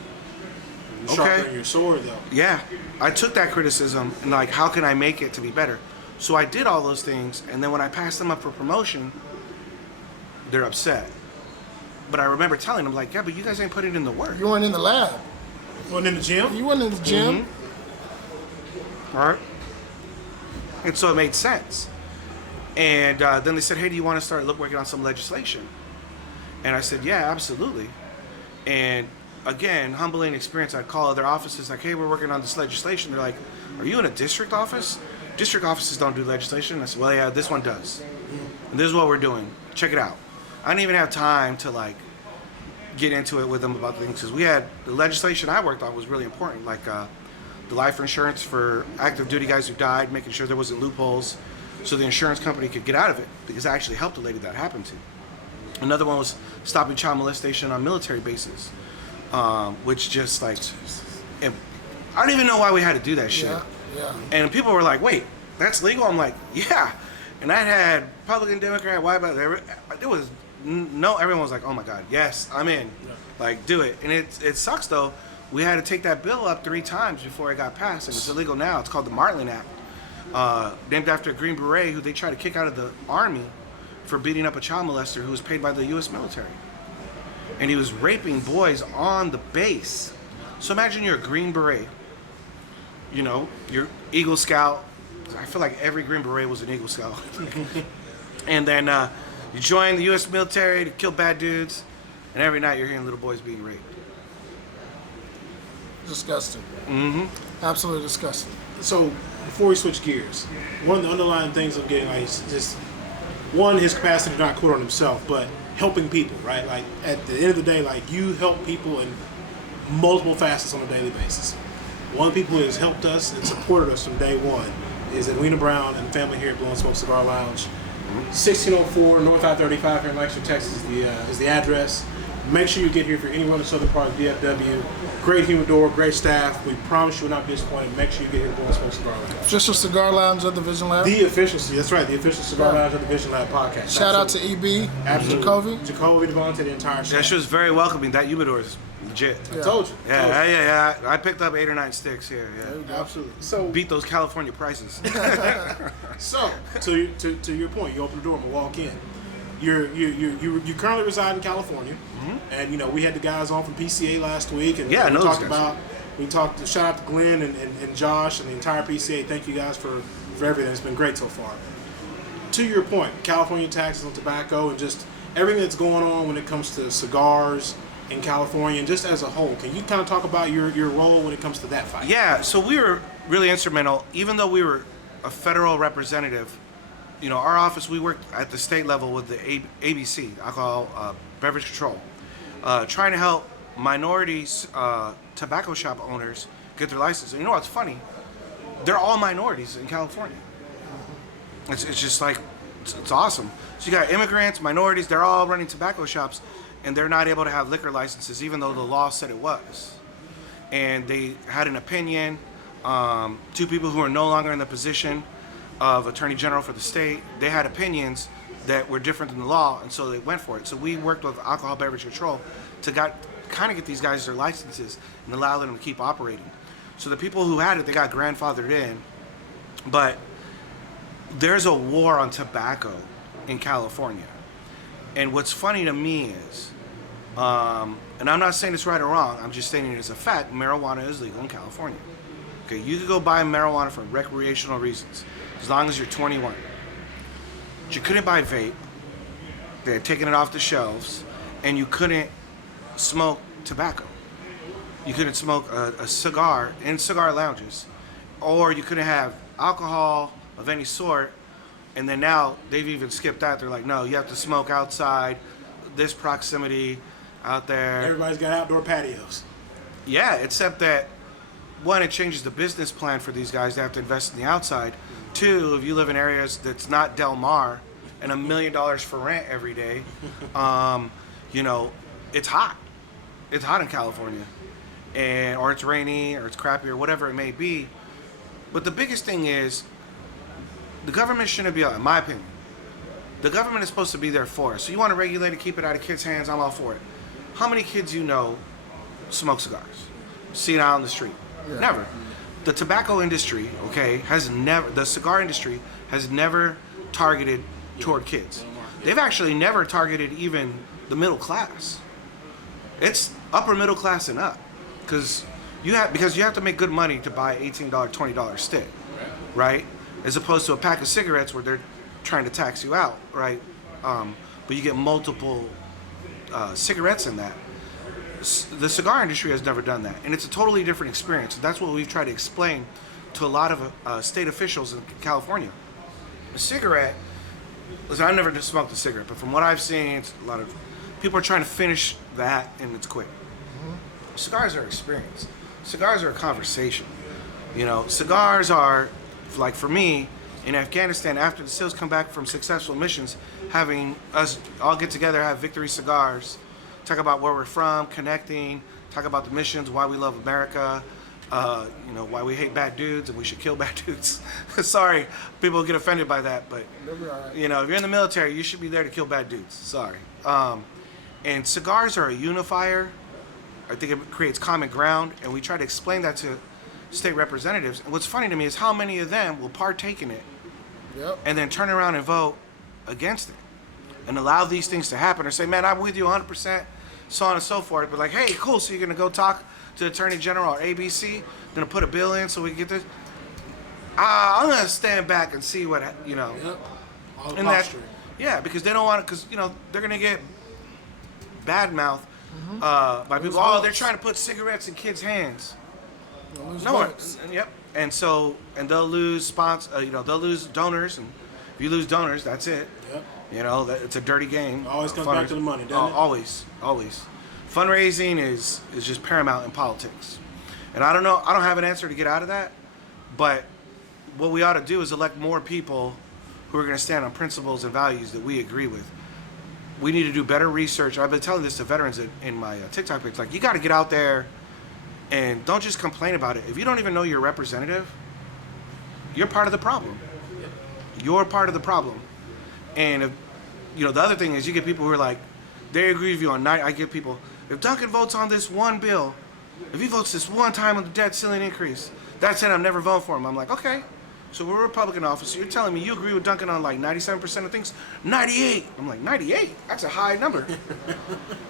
Sharpening your sword, though. yeah. I took that criticism and like, how can I make it to be better? So I did all those things, and then when I passed them up for promotion, they're upset. But I remember telling them, like, yeah, but you guys ain't putting in the work. You weren't in the lab. Wasn't in the gym? You weren't in the gym. All right. And so it made sense. And then they said, hey, do you want to start working on some legislation? And I said, yeah, absolutely. And again, humbling experience. I'd call other offices like, hey, we're working on this legislation. They're like, are you in a district office? District offices don't do legislation. And I said, well, yeah, this one does. And this is what we're doing. Check it out. I didn't even have time to like get into it with them about things, because we had the legislation I worked on was really important, like the life insurance for active duty guys who died, making sure there wasn't loopholes so the insurance company could get out of it, because I actually helped a lady that happened to. Another one was stopping child molestation on military bases, which just like, I don't even know why we had to do that shit. Yeah. And people were like, wait, that's legal? I'm like, yeah. And I had Republican, Democrat, white, but there was everyone was like, oh my God, yes, I'm in. Yeah. Like, do it. And it sucks though. We had to take that bill up 3 times before it got passed, and it's illegal now. It's called the Martlin Act, named after a Green Beret who they tried to kick out of the Army for beating up a child molester who was paid by the U.S. military. And he was raping boys on the base. So imagine you're a Green Beret, you're Eagle Scout. I feel like every Green Beret was an Eagle Scout. And then you join the U.S. military to kill bad dudes, and every night you're hearing little boys being raped. Disgusting. Mm-hmm. Absolutely disgusting. So, before we switch gears, one of the underlying things I'm getting, like, is just, one, his capacity to not quit on himself, but helping people, right? Like, at the end of the day, like, you help people in multiple facets on a daily basis. One of the people who has helped us and supported us from day one is Edwina Brown and the family here at Blowing Smoke Cigar Lounge. 1604 North I-35 here in Lancaster, Texas is the address. Make sure you get here if you're anywhere in the southern part of DFW. Great humidor, great staff. We promise you will not be disappointed. Make sure you get here to Blowing Smoke Cigar Lounge. Official cigar lounge of the Vision Lab. The official, that's right, the official cigar lounge of the Vision Lab podcast. Shout out to EB, Absolutely. Jacoby, Devontae, the entire staff. That shit was very welcoming. That humidor is legit. I told you. Yeah. I picked up 8 or 9 sticks here. Yeah. Absolutely. So Beat those California prices. So, to your point, you open the door and walk in. You currently reside in California, and you know we had the guys on from PCA last week, and Yeah, I know those guys. shout out to Glenn and Josh and the entire PCA. Thank you guys for everything. It's been great so far. To your point, California taxes on tobacco and just everything that's going on when it comes to cigars in California and just as a whole. Can you kind of talk about your role when it comes to that fight? Yeah, so we were really instrumental, even though we were a federal representative. You know, our office, we worked at the state level with the ABC, Alcohol Beverage Control, trying to help minorities, tobacco shop owners get their license. And you know what's funny? They're all minorities in California. It's just like, it's awesome. So you got immigrants, minorities, they're all running tobacco shops, and they're not able to have liquor licenses, even though the law said it was. And they had an opinion, 2 people who are no longer in the position of Attorney General for the state, they had opinions that were different than the law, and so they went for it. So we worked with Alcohol Beverage Control to kind of get these guys their licenses and allow them to keep operating. So the people who had it, they got grandfathered in, but there's a war on tobacco in California. And what's funny to me is, and I'm not saying it's right or wrong, I'm just stating it as a fact, marijuana is legal in California. Okay, you could go buy marijuana for recreational reasons, as long as you're 21. But you couldn't buy vape. They had taken it off the shelves, and you couldn't smoke tobacco. You couldn't smoke a cigar in cigar lounges, or you couldn't have alcohol of any sort. And then now they've even skipped that. They're like, no, you have to smoke outside, this proximity, out there. Everybody's got outdoor patios. Yeah, except that, one, it changes the business plan for these guys. They have to invest in the outside. 2, if you live in areas that's not Del Mar and $1 million for rent every day, you know, it's hot. It's hot in California, or it's rainy, or it's crappy, or whatever it may be. But the biggest thing is, the government shouldn't be, in my opinion, the government is supposed to be there for us. So you want to regulate it, keep it out of kids' hands, I'm all for it. How many kids you know smoke cigars? See it out on the street? Yeah. Never. The tobacco industry, okay, the cigar industry has never targeted toward kids. They've actually never targeted even the middle class. It's upper middle class and up, because you have to make good money to buy $18, $20 stick, right? As opposed to a pack of cigarettes where they're trying to tax you out, right? But you get multiple cigarettes in that. The cigar industry has never done that, and it's a totally different experience. That's what we've tried to explain to a lot of state officials in California. A cigarette, listen, I've never just smoked a cigarette, but from what I've seen, it's a lot of people are trying to finish that, and it's quick. Cigars are experience. Cigars are a conversation. You know, cigars are, like for me, in Afghanistan, after the SEALs come back from successful missions, having us all get together, have victory cigars, talk about where we're from, connecting, talk about the missions, why we love America, you know, why we hate bad dudes and we should kill bad dudes. Sorry, people get offended by that, but you know, if you're in the military, you should be there to kill bad dudes. Sorry. And cigars are a unifier. I think it creates common ground, and we try to explain that to state representatives. And what's funny to me is how many of them will partake in it and then turn around and vote against it and allow these things to happen, or say, man, I'm with you 100%, so on and so forth. But like, hey, cool, so you're going to go talk to the Attorney General or ABC, going to put a bill in so we can get this? I'm going to stand back and see what, you know. All the and that, posturing. yeah, because they don't want to, because, you know, they're going to get bad mouth by people. Oh, they're trying to put cigarettes in kids' hands. No one. Yep. And so, and they'll lose you know, they'll lose donors, and if you lose donors, that's it. Yep. You know, it's a dirty game. Always comes back to the money, doesn't it? Always. Fundraising is just paramount in politics. And I don't know, I don't have an answer to get out of that, but what we ought to do is elect more people who are going to stand on principles and values that we agree with. We need to do better research. I've been telling this to veterans in my TikTok page. Like, you got to get out there And don't just complain about it. If you don't even know your representative, you're part of the problem. You're part of the problem. And if, the other thing is you get people who are like, they agree with you on night. I get people, if Duncan votes on this one bill, if he votes this one time on the debt ceiling increase, that's it, I'm never voting for him. I'm like, okay, so we're a Republican office. You're telling me you agree with Duncan on like 97% of things? 98. I'm like, 98? That's a high number.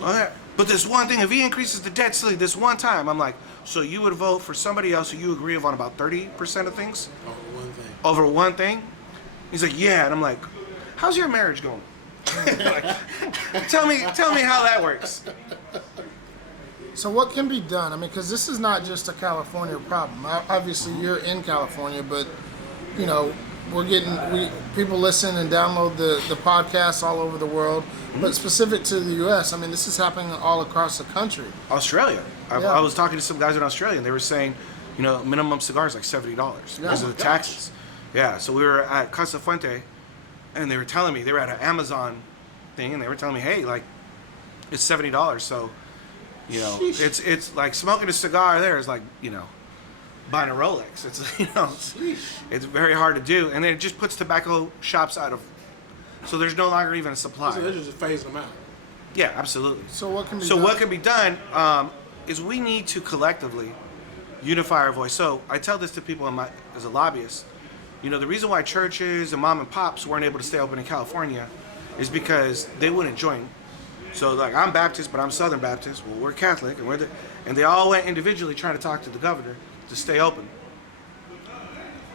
Okay. But this one thing, if he increases the debt ceiling this one time, I'm like, so you would vote for somebody else who you agree with on about 30% of things? Over one thing. Over one thing? He's like, yeah. And I'm like, how's your marriage going? Like, tell me how that works. So what can be done? I mean, because this is not just a California problem. Obviously, you're in California, but people listen and download the podcast all over the world. But specific to the U.S., I mean, this is happening all across the country. Australia. I was talking to some guys in Australia, and they were saying, minimum cigars like $70 because of the taxes. Yeah. So we were at Casa Fuente, and they were telling me they were at an Amazon thing, and they were telling me, hey, like, it's $70. So, it's like smoking a cigar there is like, buying a Rolex. It's it's very hard to do, and then it just puts tobacco shops out of. So there's no longer even a supply. So they're just phasing them out. Yeah, absolutely. So what can be So done? what can be done is we need to collectively unify our voice. So I tell this to people as a lobbyist. The reason why churches and mom and pops weren't able to stay open in California is because they wouldn't join. So like I'm Baptist, but I'm Southern Baptist. Well, we're Catholic, and they all went individually trying to talk to the governor to stay open.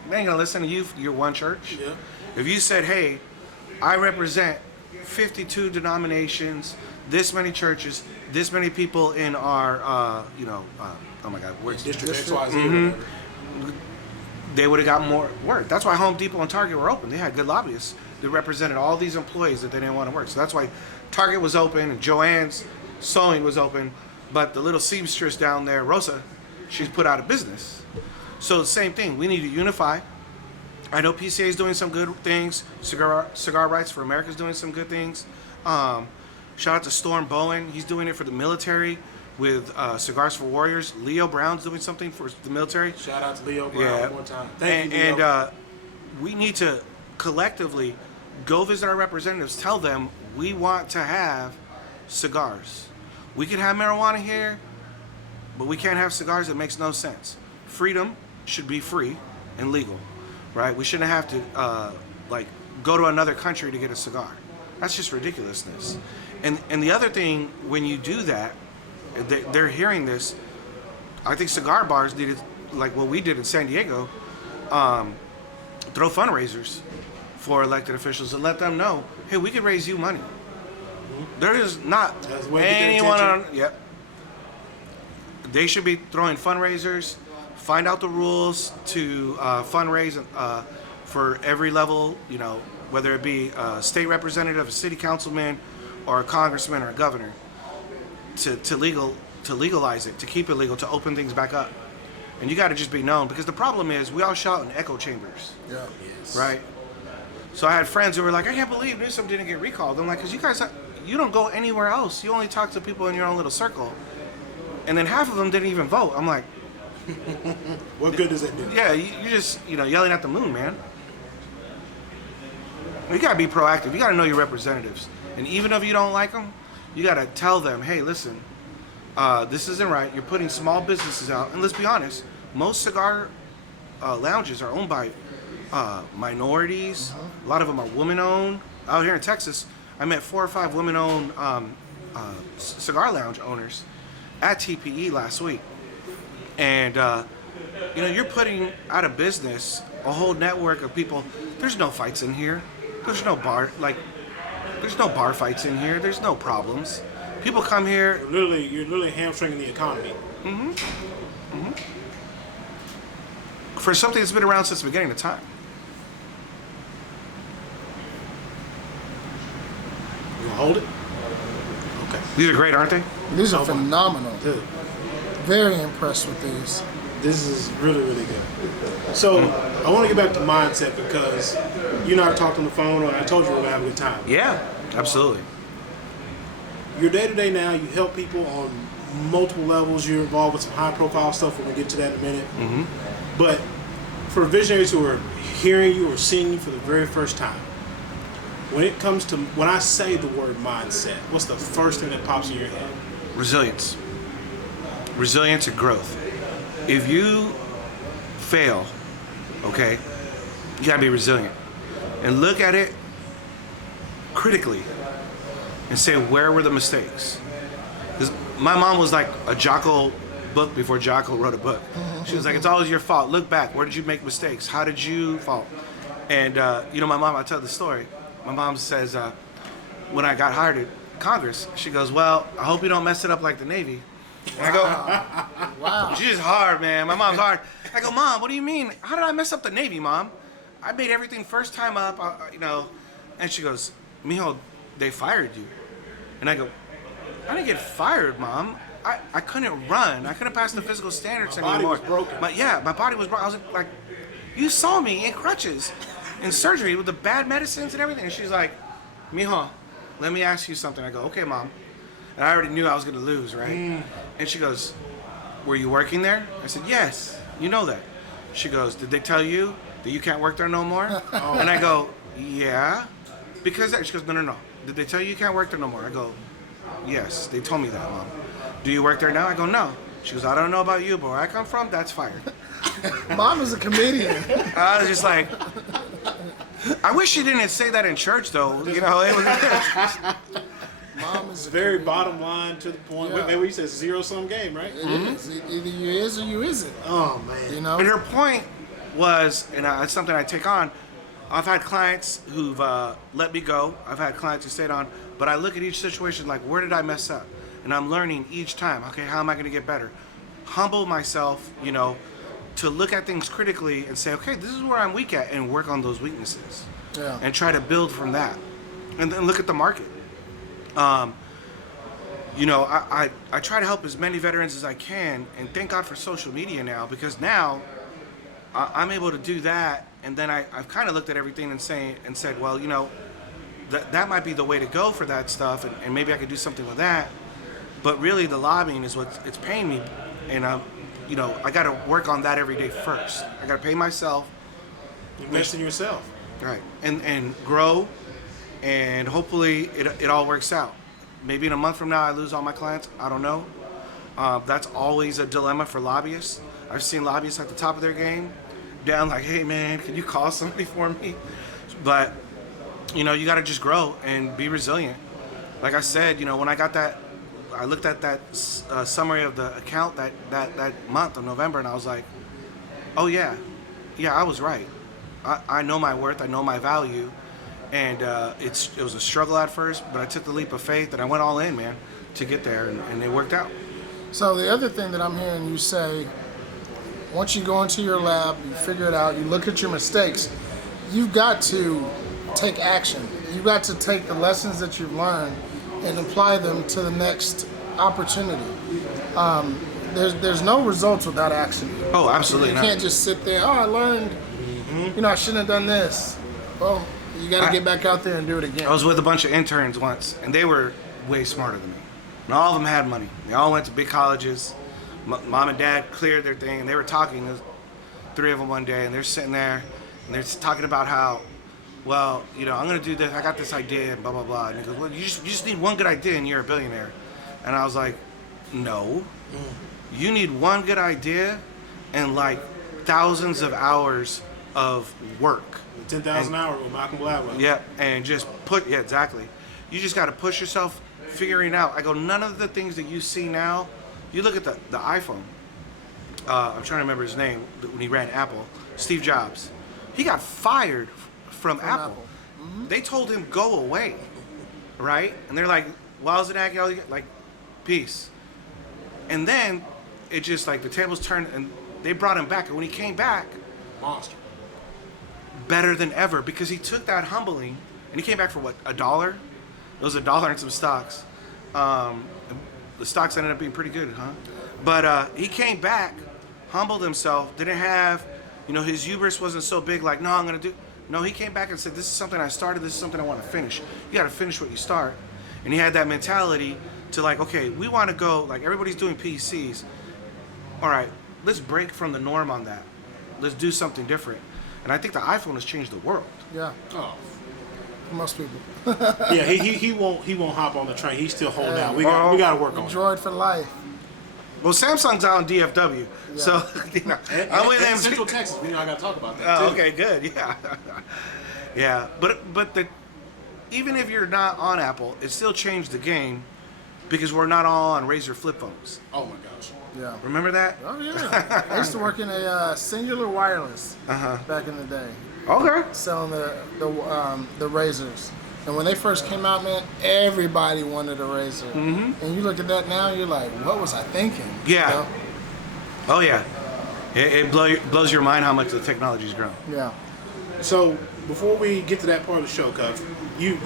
They ain't gonna listen to you. You're one church. Yeah. If you said, "Hey, I represent 52 denominations, this many churches, this many people in our, oh my God, where's District XYZ. Mm-hmm. They would have got more work. That's why Home Depot and Target were open. They had good lobbyists that represented all these employees that they didn't want to work. So that's why Target was open and Joann's Sewing was open, but the little seamstress down there, Rosa, she's put out of business. So the same thing. We need to unify. I know PCA is doing some good things. Cigar Rights for America is doing some good things. Shout out to Storm Bowen. He's doing it for the military with Cigars for Warriors. Leo Brown's doing something for the military. Shout out to Leo Brown one more time. Thank you, Leo. And we need to collectively go visit our representatives. Tell them we want to have cigars. We can have marijuana here, but we can't have cigars. It makes no sense. Freedom should be free and legal. Right? We shouldn't have to go to another country to get a cigar. That's just ridiculousness. And the other thing, when you do that, they're hearing this. I think cigar bars needed, like what we did in San Diego, throw fundraisers for elected officials and let them know, hey, we could raise you money. There is not anyone on. Yep. They should be throwing fundraisers. Find out the rules to fundraise for every level, whether it be a state representative, a city councilman, or a congressman or a governor, to legalize it, to keep it legal, to open things back up. And you got to just be known, because the problem is we all shout in echo chambers. Yeah. Yes. Right? So I had friends who were like, I can't believe Newsom didn't get recalled. I'm like, because you guys, you don't go anywhere else. You only talk to people in your own little circle. And then half of them didn't even vote. I'm like, what good does that do? yeah, you're just, yelling at the moon, man. You gotta be proactive. You gotta know your representatives. And even if you don't like them, you gotta tell them, hey, listen, this isn't right. You're putting small businesses out. And let's be honest, most cigar lounges are owned by minorities. A lot of them are women-owned. Out here in Texas, I met 4 or 5 women-owned cigar lounge owners at TPE last week. And, you're putting out of business a whole network of people. There's no fights in here. There's no bar fights in here. There's no problems. People come here. You're literally hamstringing the economy. For something that's been around since the beginning of time. You gonna hold it? Okay. These are great, aren't they? These are phenomenal. Dude, Very impressed with these. this is really, really good. So I want to get back to mindset, because you and I talked on the phone, and I told you we were gonna have a good time. Yeah, absolutely. Your day-to-day now, you help people on multiple levels. You're involved with some high-profile stuff. We're gonna get to that in a minute. But for visionaries who are hearing you or seeing you for the very first time, when I say the word mindset, what's the first thing that pops in your head? Resilience. Resilience and growth. If you fail, okay, you gotta be resilient and look at it critically and say, where were the mistakes? Because my mom was like a Jocko book before Jocko wrote a book. She was like, it's always your fault. Look back. Where did you make mistakes? How did you fall? And my mom, I tell the story. My mom says, when I got hired at Congress, she goes, well, I hope you don't mess it up like the Navy. And I go, Wow. she's hard, man. My mom's hard. I go, Mom, what do you mean? How did I mess up the Navy, Mom? I made everything first time up, And she goes, Mijo, they fired you. And I go, I didn't get fired, Mom. I couldn't run. I couldn't pass the physical standards anymore. My body was broken. My body was broken. I was like, you saw me in crutches, in surgery with the bad medicines and everything. And she's like, Mijo, let me ask you something. I go, okay, Mom. And I already knew I was going to lose, right? And she goes, were you working there? I said, yes. You know that. She goes, did they tell you that you can't work there no more? And I go, yeah. Because she goes, no. Did they tell you you can't work there no more? I go, yes, they told me that, Mom. Do you work there now? I go, no. She goes, I don't know about you, but where I come from, that's fired. Mom is a comedian. I was just like, I wish she didn't say that in church, though. It was. Mom is Very bottom line to the point. Yeah. Maybe you said zero-sum game, right? It is. Either you is or you isn't. Oh man. You know. And her point was, and it's something I take on, I've had clients who've let me go. I've had clients who stayed on, but I look at each situation like, where did I mess up? And I'm learning each time, okay, how am I going to get better? Humble myself, to look at things critically and say, okay, this is where I'm weak at, and work on those weaknesses. Yeah. And try to build from that. And then look at the market. I try to help as many veterans as I can, and thank God for social media now, because now I'm able to do that. And then I've kind of looked at everything and said, well, that might be the way to go for that stuff, and maybe I could do something with that. But really, the lobbying is it's paying me, and I got to work on that every day first. I got to pay myself, Invest in yourself. right, and grow, and hopefully it all works out. Maybe in a month from now I lose all my clients. I don't know. That's always a dilemma for lobbyists. I've seen lobbyists at the top of their game, down like, hey man, can you call somebody for me? But you got to just grow and be resilient. Like I said, when I got that, I looked at that summary of the account that month of November, and I was like, oh yeah, I was right. I know my worth. I know my value. And it was a struggle at first, but I took the leap of faith and I went all in, man, to get there, and it worked out. So the other thing that I'm hearing you say, once you go into your lab, you figure it out, you look at your mistakes, you've got to take action. You've got to take the lessons that you've learned and apply them to the next opportunity. There's no results without action. Oh, absolutely You not. can't just sit there, I learned, I shouldn't have done this. Well, you got to get back out there and do it again. I was with a bunch of interns once, and they were way smarter than me. And all of them had money. They all went to big colleges. Mom and dad cleared their thing, and they were talking, there's 3 of them one day, and they're sitting there, and they're talking about how, well, I'm going to do this, I got this idea, and blah, blah, blah. And he goes, well, you just need one good idea, and you're a billionaire. And I was like, no. You need one good idea and, like, thousands of hours of work. 10,000 hours with Malcolm Gladwell. Yeah, and just exactly. You just got to push yourself figuring out. I go, none of the things that you see now, you look at the iPhone. I'm trying to remember his name when he ran Apple. Steve Jobs. He got fired from Apple. Mm-hmm. They told him go away, right? And they're like, Wozniak, like, peace. And then it just like the tables turned and they brought him back. And when he came back, Monster. better than ever, because he took that humbling and he came back for what, $1? It was $1 and some stocks. The stocks ended up being pretty good, huh? But he came back, humbled himself, didn't have, his hubris wasn't so big like, no, I'm gonna do. No, he came back and said, this is something I started, this is something I want to finish. You got to finish what you start. And he had that mentality to like, okay, we want to go, like everybody's doing PCs. All right, let's break from the norm on that. Let's do something different. And I think the iPhone has changed the world. Yeah. Oh. For most people. Yeah, he won't hop on the train. He's still holding out. We got to work on it. Droid for life. Well, Samsung's out in DFW, so I'm with them. Central Texas. We know I got to talk about that too. Okay, good. Yeah, yeah. But even if you're not on Apple, it still changed the game because we're not all on Razr flip phones. Oh my gosh. Yeah. Remember that? Oh yeah. I used to work in a Singular Wireless back in the day, Okay. selling the razors. And when they first came out, man, everybody wanted a razor. Mm-hmm. And you look at that now, you're like, what was I thinking? Yeah. You know? Oh yeah. It blows your mind how much the technology's grown. Yeah. So before we get to that part of the show, Cuff, you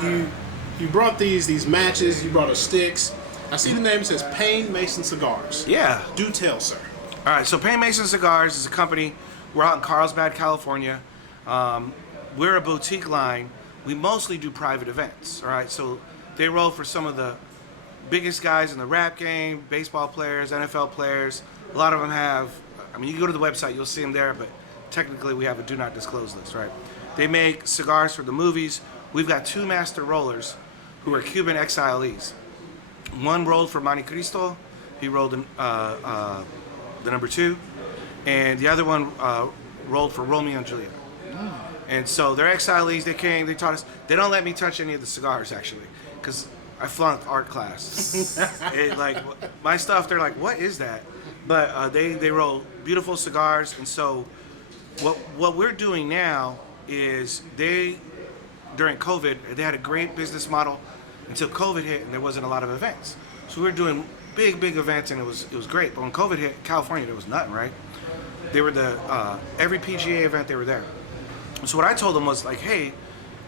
brought these matches. You brought us sticks. I see the name. It says Payne Mason Cigars. Yeah. Do tell, sir. All right. So Payne Mason Cigars is a company. We're out in Carlsbad, California. We're a boutique line. We mostly do private events. All right. So they roll for some of the biggest guys in the rap game, baseball players, NFL players. A lot of them have. I mean, you can go to the website, you'll see them there, but technically we have a do not disclose list, right? They make cigars for the movies. We've got 2 master rollers who are Cuban exilees. One rolled for Monte Cristo. He rolled the number 2. And the other one rolled for Romeo and Juliet. And so they're exilees. They came, they taught us. They don't let me touch any of the cigars, actually, because I flunked art class. Like, my stuff, they're like, what is that? But they roll beautiful cigars. And so what we're doing now is during COVID, they had a great business model until COVID hit and there wasn't a lot of events. So we were doing big events and it was great. But when COVID hit California, there was nothing, right? They were every PGA event, they were there. So what I told them was like, hey,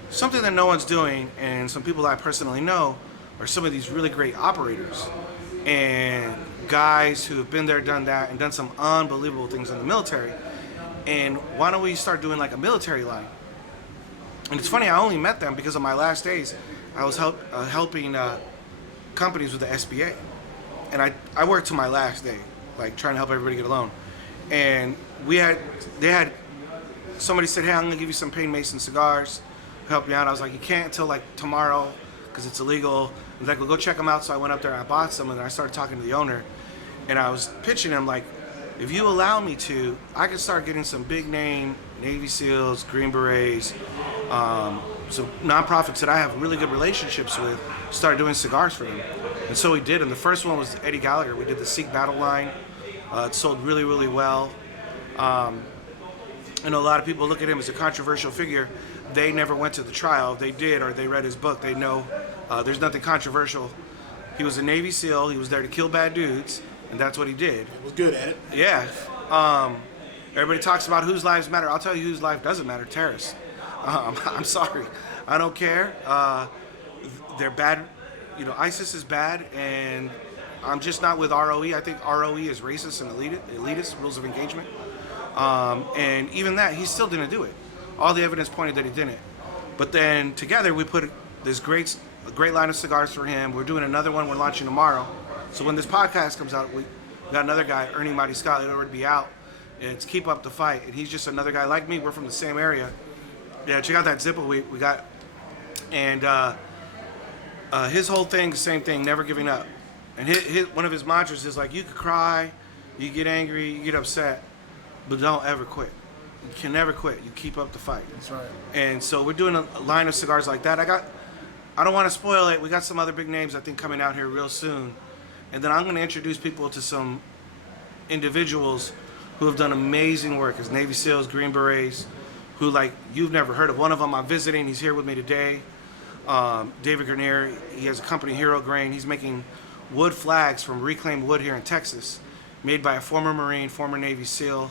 something that no one's doing and some people that I personally know are some of these really great operators and guys who have been there, done that, and done some unbelievable things in the military. And why don't we start doing like a military line? And it's funny, I only met them because on my last days, I was helping companies with the SBA. And I worked to my last day, like trying to help everybody get a loan. And somebody said, hey, I'm gonna give you some Payne Mason cigars, help you out. I was like, you can't until like tomorrow, because it's illegal. He's like, well, go check them out. So I went up there and I bought some, and I started talking to the owner. And I was pitching him like, if you allow me to, I can start getting some big name Navy SEALs, Green Berets, some nonprofits that I have really good relationships with, start doing cigars for them. And so we did. And the first one was Eddie Gallagher. We did the Sikh Battle line. It sold really well. I know a lot of people look at him as a controversial figure. They never went to the trial. If they did, or they read his book, they know there's nothing controversial. He was a Navy SEAL. He was there to kill bad dudes, and that's what he did. He was good at it. Yeah. Everybody talks about whose lives matter. I'll tell you whose life doesn't matter. Terrorists. I'm sorry. I don't care. They're bad. You know, ISIS is bad, and I'm just not with ROE. I think ROE is racist and elitist, rules of engagement. And even that, he still didn't do it. All the evidence pointed that he didn't. But then together we put this great line of cigars for him. We're doing another one we're launching tomorrow. So when this podcast comes out, we got another guy, Ernie Mighty Scott, it'll already be out. It's Keep Up the Fight. And he's just another guy like me. We're from the same area. Yeah, check out that zipper we got. And his whole thing, same thing, never giving up. And one of his mantras is like, you could cry, you get angry, you get upset, but don't ever quit. You can never quit. You keep up the fight. That's right. And so we're doing a line of cigars like that. I don't want to spoil it. We got some other big names, I think, coming out here real soon. And then I'm going to introduce people to some individuals who have done amazing work as Navy SEALs, Green Berets, who, like, you've never heard of. One of them I'm visiting. He's here with me today. David Grenier. He has a company, Hero Grain. He's making wood flags from reclaimed wood here in Texas, made by a former Marine, former Navy SEAL.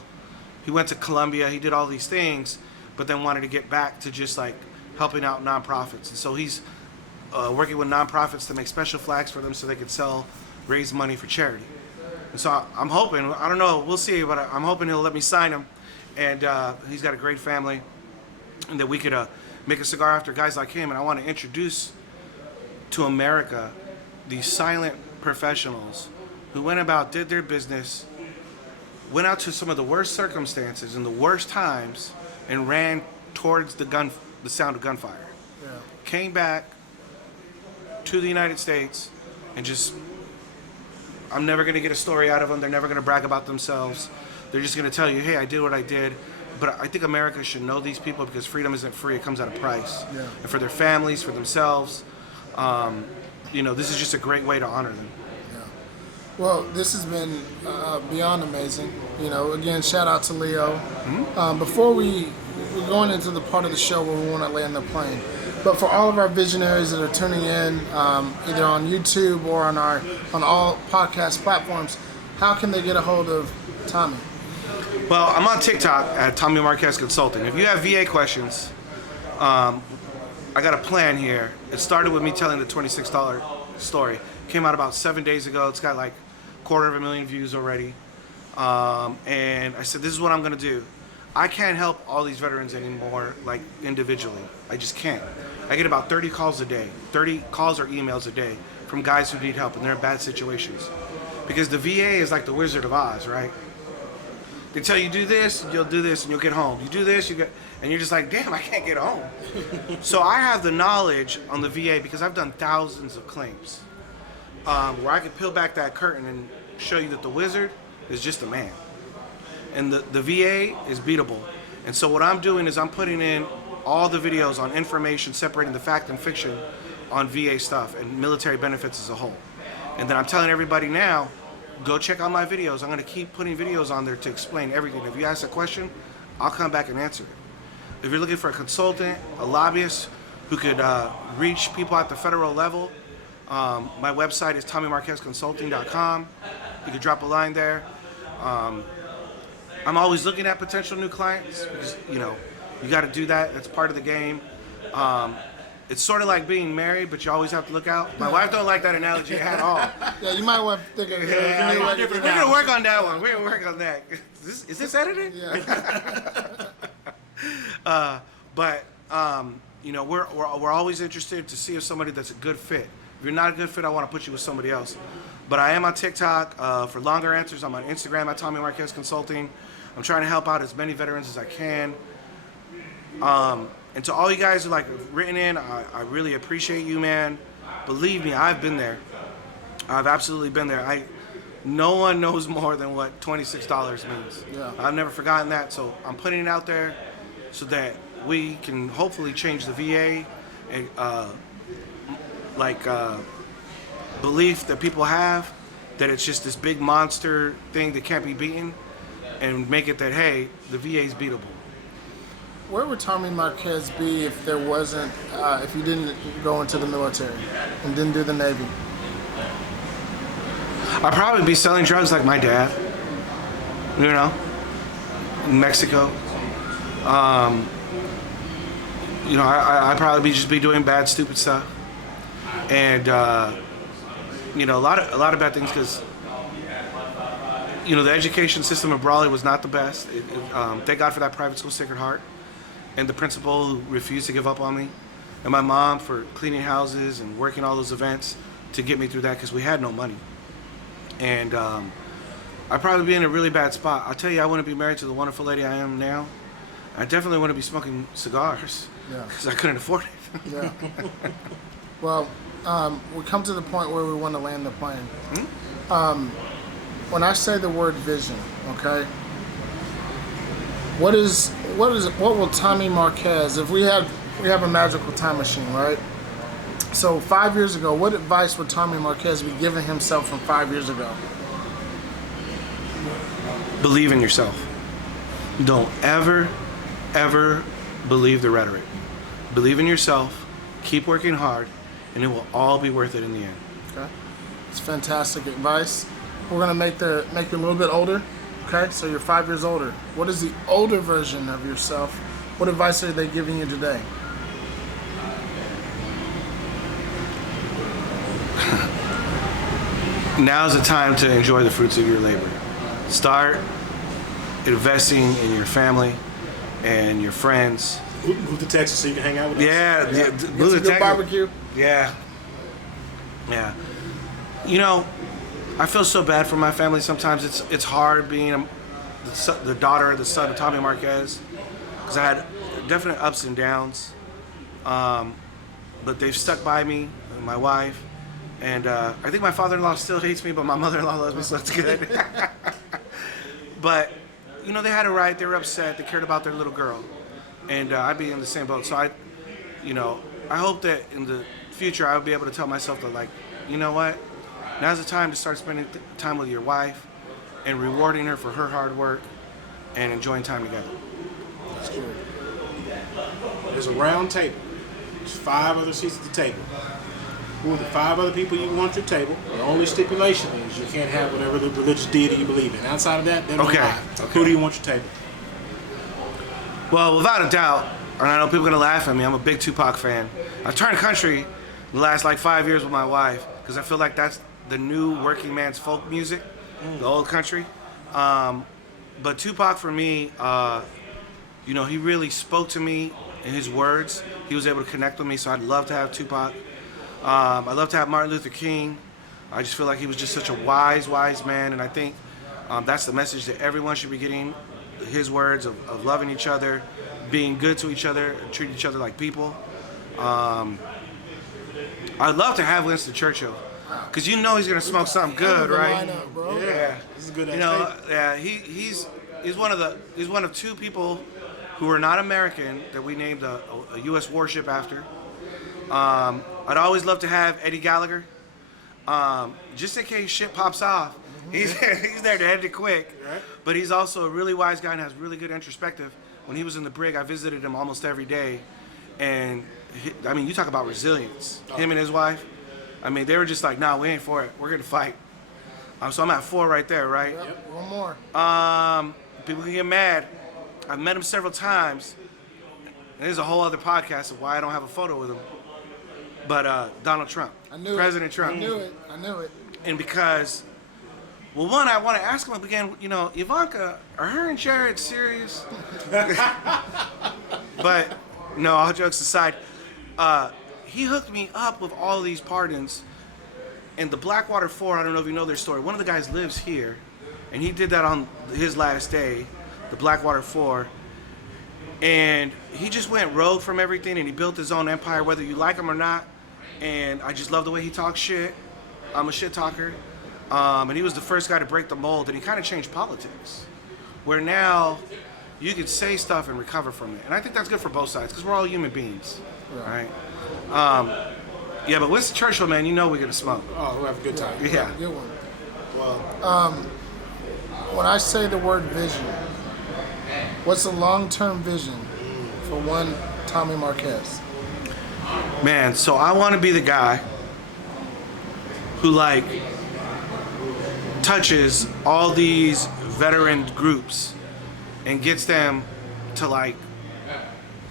He went to Columbia. He did all these things, but then wanted to get back to just like helping out nonprofits. And so he's working with nonprofits to make special flags for them so they could raise money for charity. And so I'm hoping, I don't know, we'll see, but I'm hoping he'll let me sign him. And he's got a great family, and that we could make a cigar after guys like him. And I want to introduce to America these silent professionals who went about, did their business, went out to some of the worst circumstances and the worst times, and ran towards the sound of gunfire. Yeah. Came back to the United States and just, I'm never going to get a story out of them. They're never going to brag about themselves. They're just going to tell you, hey, I did what I did. But I think America should know these people, because freedom isn't free. It comes at a price. Yeah. And for their families, for themselves, this is just a great way to honor them. Yeah. Well, this has been beyond amazing. Again, shout out to Leo. Before we're going into the part of the show where we want to land the plane. But for all of our visionaries that are tuning in, either on YouTube or on all podcast platforms, how can they get a hold of Tommy? Well, I'm on TikTok at Tommy Marquez Consulting. If you have VA questions, I got a plan here. It started with me telling the $26 story. Came out about 7 days ago. It's got like 250,000 views already. And I said, this is what I'm going to do. I can't help all these veterans anymore, like individually. I just can't. I get about 30 calls a day, 30 calls or emails a day from guys who need help and they're in bad situations. Because the VA is like the Wizard of Oz, right? They tell you do this, you'll do this, and you'll get home. You do this, and you're just like, damn, I can't get home. So I have the knowledge on the VA because I've done thousands of claims, where I can peel back that curtain and show you that the wizard is just a man. And the VA is beatable. And so what I'm doing is I'm putting in all the videos on information, separating the fact and fiction on VA stuff and military benefits as a whole. And then I'm telling everybody now, go check out my videos. I'm going to keep putting videos on there to explain everything. If you ask a question, I'll come back and answer it. If you're looking for a consultant, a lobbyist who could reach people at the federal level, my website is TommyMarquezConsulting.com. You could drop a line there. I'm always looking at potential new clients because, you got to do that. That's part of the game. It's sort of like being married, but you always have to look out. My wife don't like that analogy at all. Yeah, you might want to think of it. We're going to work on that one. We're going to work on that. Is this edited? Yeah. We're always interested to see if somebody that's a good fit. If you're not a good fit, I want to put you with somebody else. But I am on TikTok for longer answers. I'm on Instagram at Tommy Marquez Consulting. I'm trying to help out as many veterans as I can. And to all you guys who written in, I really appreciate you, man. Believe me, I've been there. I've absolutely been there. No one knows more than what $26 means. Yeah. I've never forgotten that, so I'm putting it out there so that we can hopefully change the VA and belief that people have that it's just this big monster thing that can't be beaten, and make it that, hey, the VA is beatable. Where would Tommy Marquez be if there wasn't, if you didn't go into the military and didn't do the Navy? I'd probably be selling drugs like my dad, in Mexico. I'd probably just be doing bad, stupid stuff. And, a lot of bad things because, the education system of Brawley was not the best. Thank God for that private school, Sacred Heart. And the principal who refused to give up on me, and my mom for cleaning houses and working all those events to get me through that because we had no money. And I'd probably be in a really bad spot. I'll tell you, I wouldn't be married to the wonderful lady I am now. I definitely wouldn't be smoking cigars because I couldn't afford it. Yeah. Well, we come to the point where we want to land the plane. When I say the word vision, okay? What will Tommy Marquez, if we have a magical time machine, right? So 5 years ago, what advice would Tommy Marquez be giving himself from 5 years ago? Believe in yourself. Don't ever believe the rhetoric. Believe in yourself, keep working hard, and it will all be worth it in the end. Okay. It's fantastic advice. We're gonna make you a little bit older. Okay, so you're 5 years older. What is the older version of yourself? What advice are they giving you today? Now's the time to enjoy the fruits of your labor. Start investing in your family and your friends. Move to Texas so you can hang out with us. Yeah. Move to Texas. Barbecue. Yeah. You know, I feel so bad for my family. Sometimes it's hard being the daughter, the son of Tommy Marquez, because I had definite ups and downs. But they've stuck by me, and my wife, and I think my father-in-law still hates me, but my mother-in-law loves me, so that's good. But you know, they had it right. They were upset. They cared about their little girl, and I'd be in the same boat. So I hope that in the future I'll be able to tell myself that, like, you know what? Now's the time to start spending time with your wife and rewarding her for her hard work and enjoying time together. That's true. There's a round table. There's 5 other seats at the table. Who are the 5 other people you want at your table? The only stipulation is you can't have whatever the religious deity you believe in. Outside of that, they're not alive. Who do you want at your table? Well, without a doubt, and I know people are gonna laugh at me, I'm a big Tupac fan. I've turned country the last 5 years with my wife because I feel like that's the new working man's folk music, the old country. But Tupac for me, he really spoke to me in his words. He was able to connect with me, so I'd love to have Tupac. I'd love to have Martin Luther King. I just feel like he was just such a wise man, and I think that's the message that everyone should be getting, his words of loving each other, being good to each other, and treat each other like people. I'd love to have Winston Churchill, because he's going to smoke something good, right? Lineup, bro. Yeah, this is a good. He's one of 2 people who are not American that we named a U.S. warship after. I'd always love to have Eddie Gallagher, just in case shit pops off. He's there to end it quick, but he's also a really wise guy and has really good introspective. When he was in the brig, I visited him almost every day, and you talk about resilience. Him and his wife, they were just like, nah, we ain't for it. We're gonna fight. So I'm at 4 right there, right? Yep, one more. People can get mad. I've met him several times. And there's a whole other podcast of why I don't have a photo with him. But Donald Trump, President Trump. I knew it. And because, well, one, I want to ask him again, Ivanka, are her and Jared serious? But no, all jokes aside, he hooked me up with all these pardons. And the Blackwater 4, I don't know if you know their story. One of the guys lives here, and he did that on his last day, the Blackwater 4. And he just went rogue from everything, and he built his own empire, whether you like him or not. And I just love the way he talks shit. I'm a shit talker. And he was the first guy to break the mold, and he kind of changed politics, where now you can say stuff and recover from it. And I think that's good for both sides, because we're all human beings, right? But Winston Churchill, man, we're going to smoke. Oh, we'll have a good time. Yeah. Good one. Well, When I say the word vision, what's the long-term vision for one Tommy Marquez? Man, so I want to be the guy who, touches all these veteran groups and gets them to,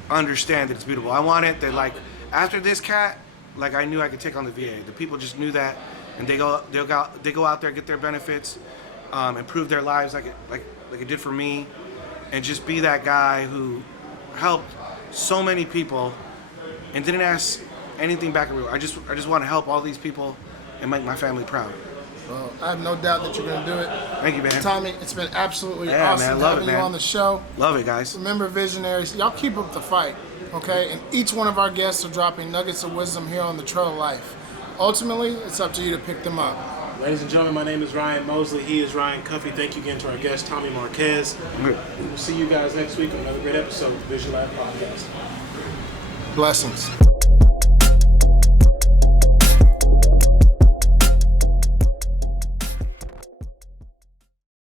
understand that it's beautiful. I want it that, after this cat, I knew I could take on the VA. The people just knew that, and they go out there, get their benefits, improve their lives like it did for me, and just be that guy who helped so many people and didn't ask anything back in return. I just want to help all these people and make my family proud. Well, I have no doubt that you're going to do it. Thank you, man. Tommy, it's been absolutely Yeah, awesome man, love having it, you man. on the show. Love it, guys. Remember, visionaries, y'all keep up the fight, okay? And each one of our guests are dropping nuggets of wisdom here on the Trail of Life. Ultimately, it's up to you to pick them up. ladies and gentlemen, my name is Ryan Mosley. He is Ryan Cuffey. Thank you again to our guest, Tommy Marquez. We'll see you guys next week on another great episode of the TheVisionLab podcast. Blessings.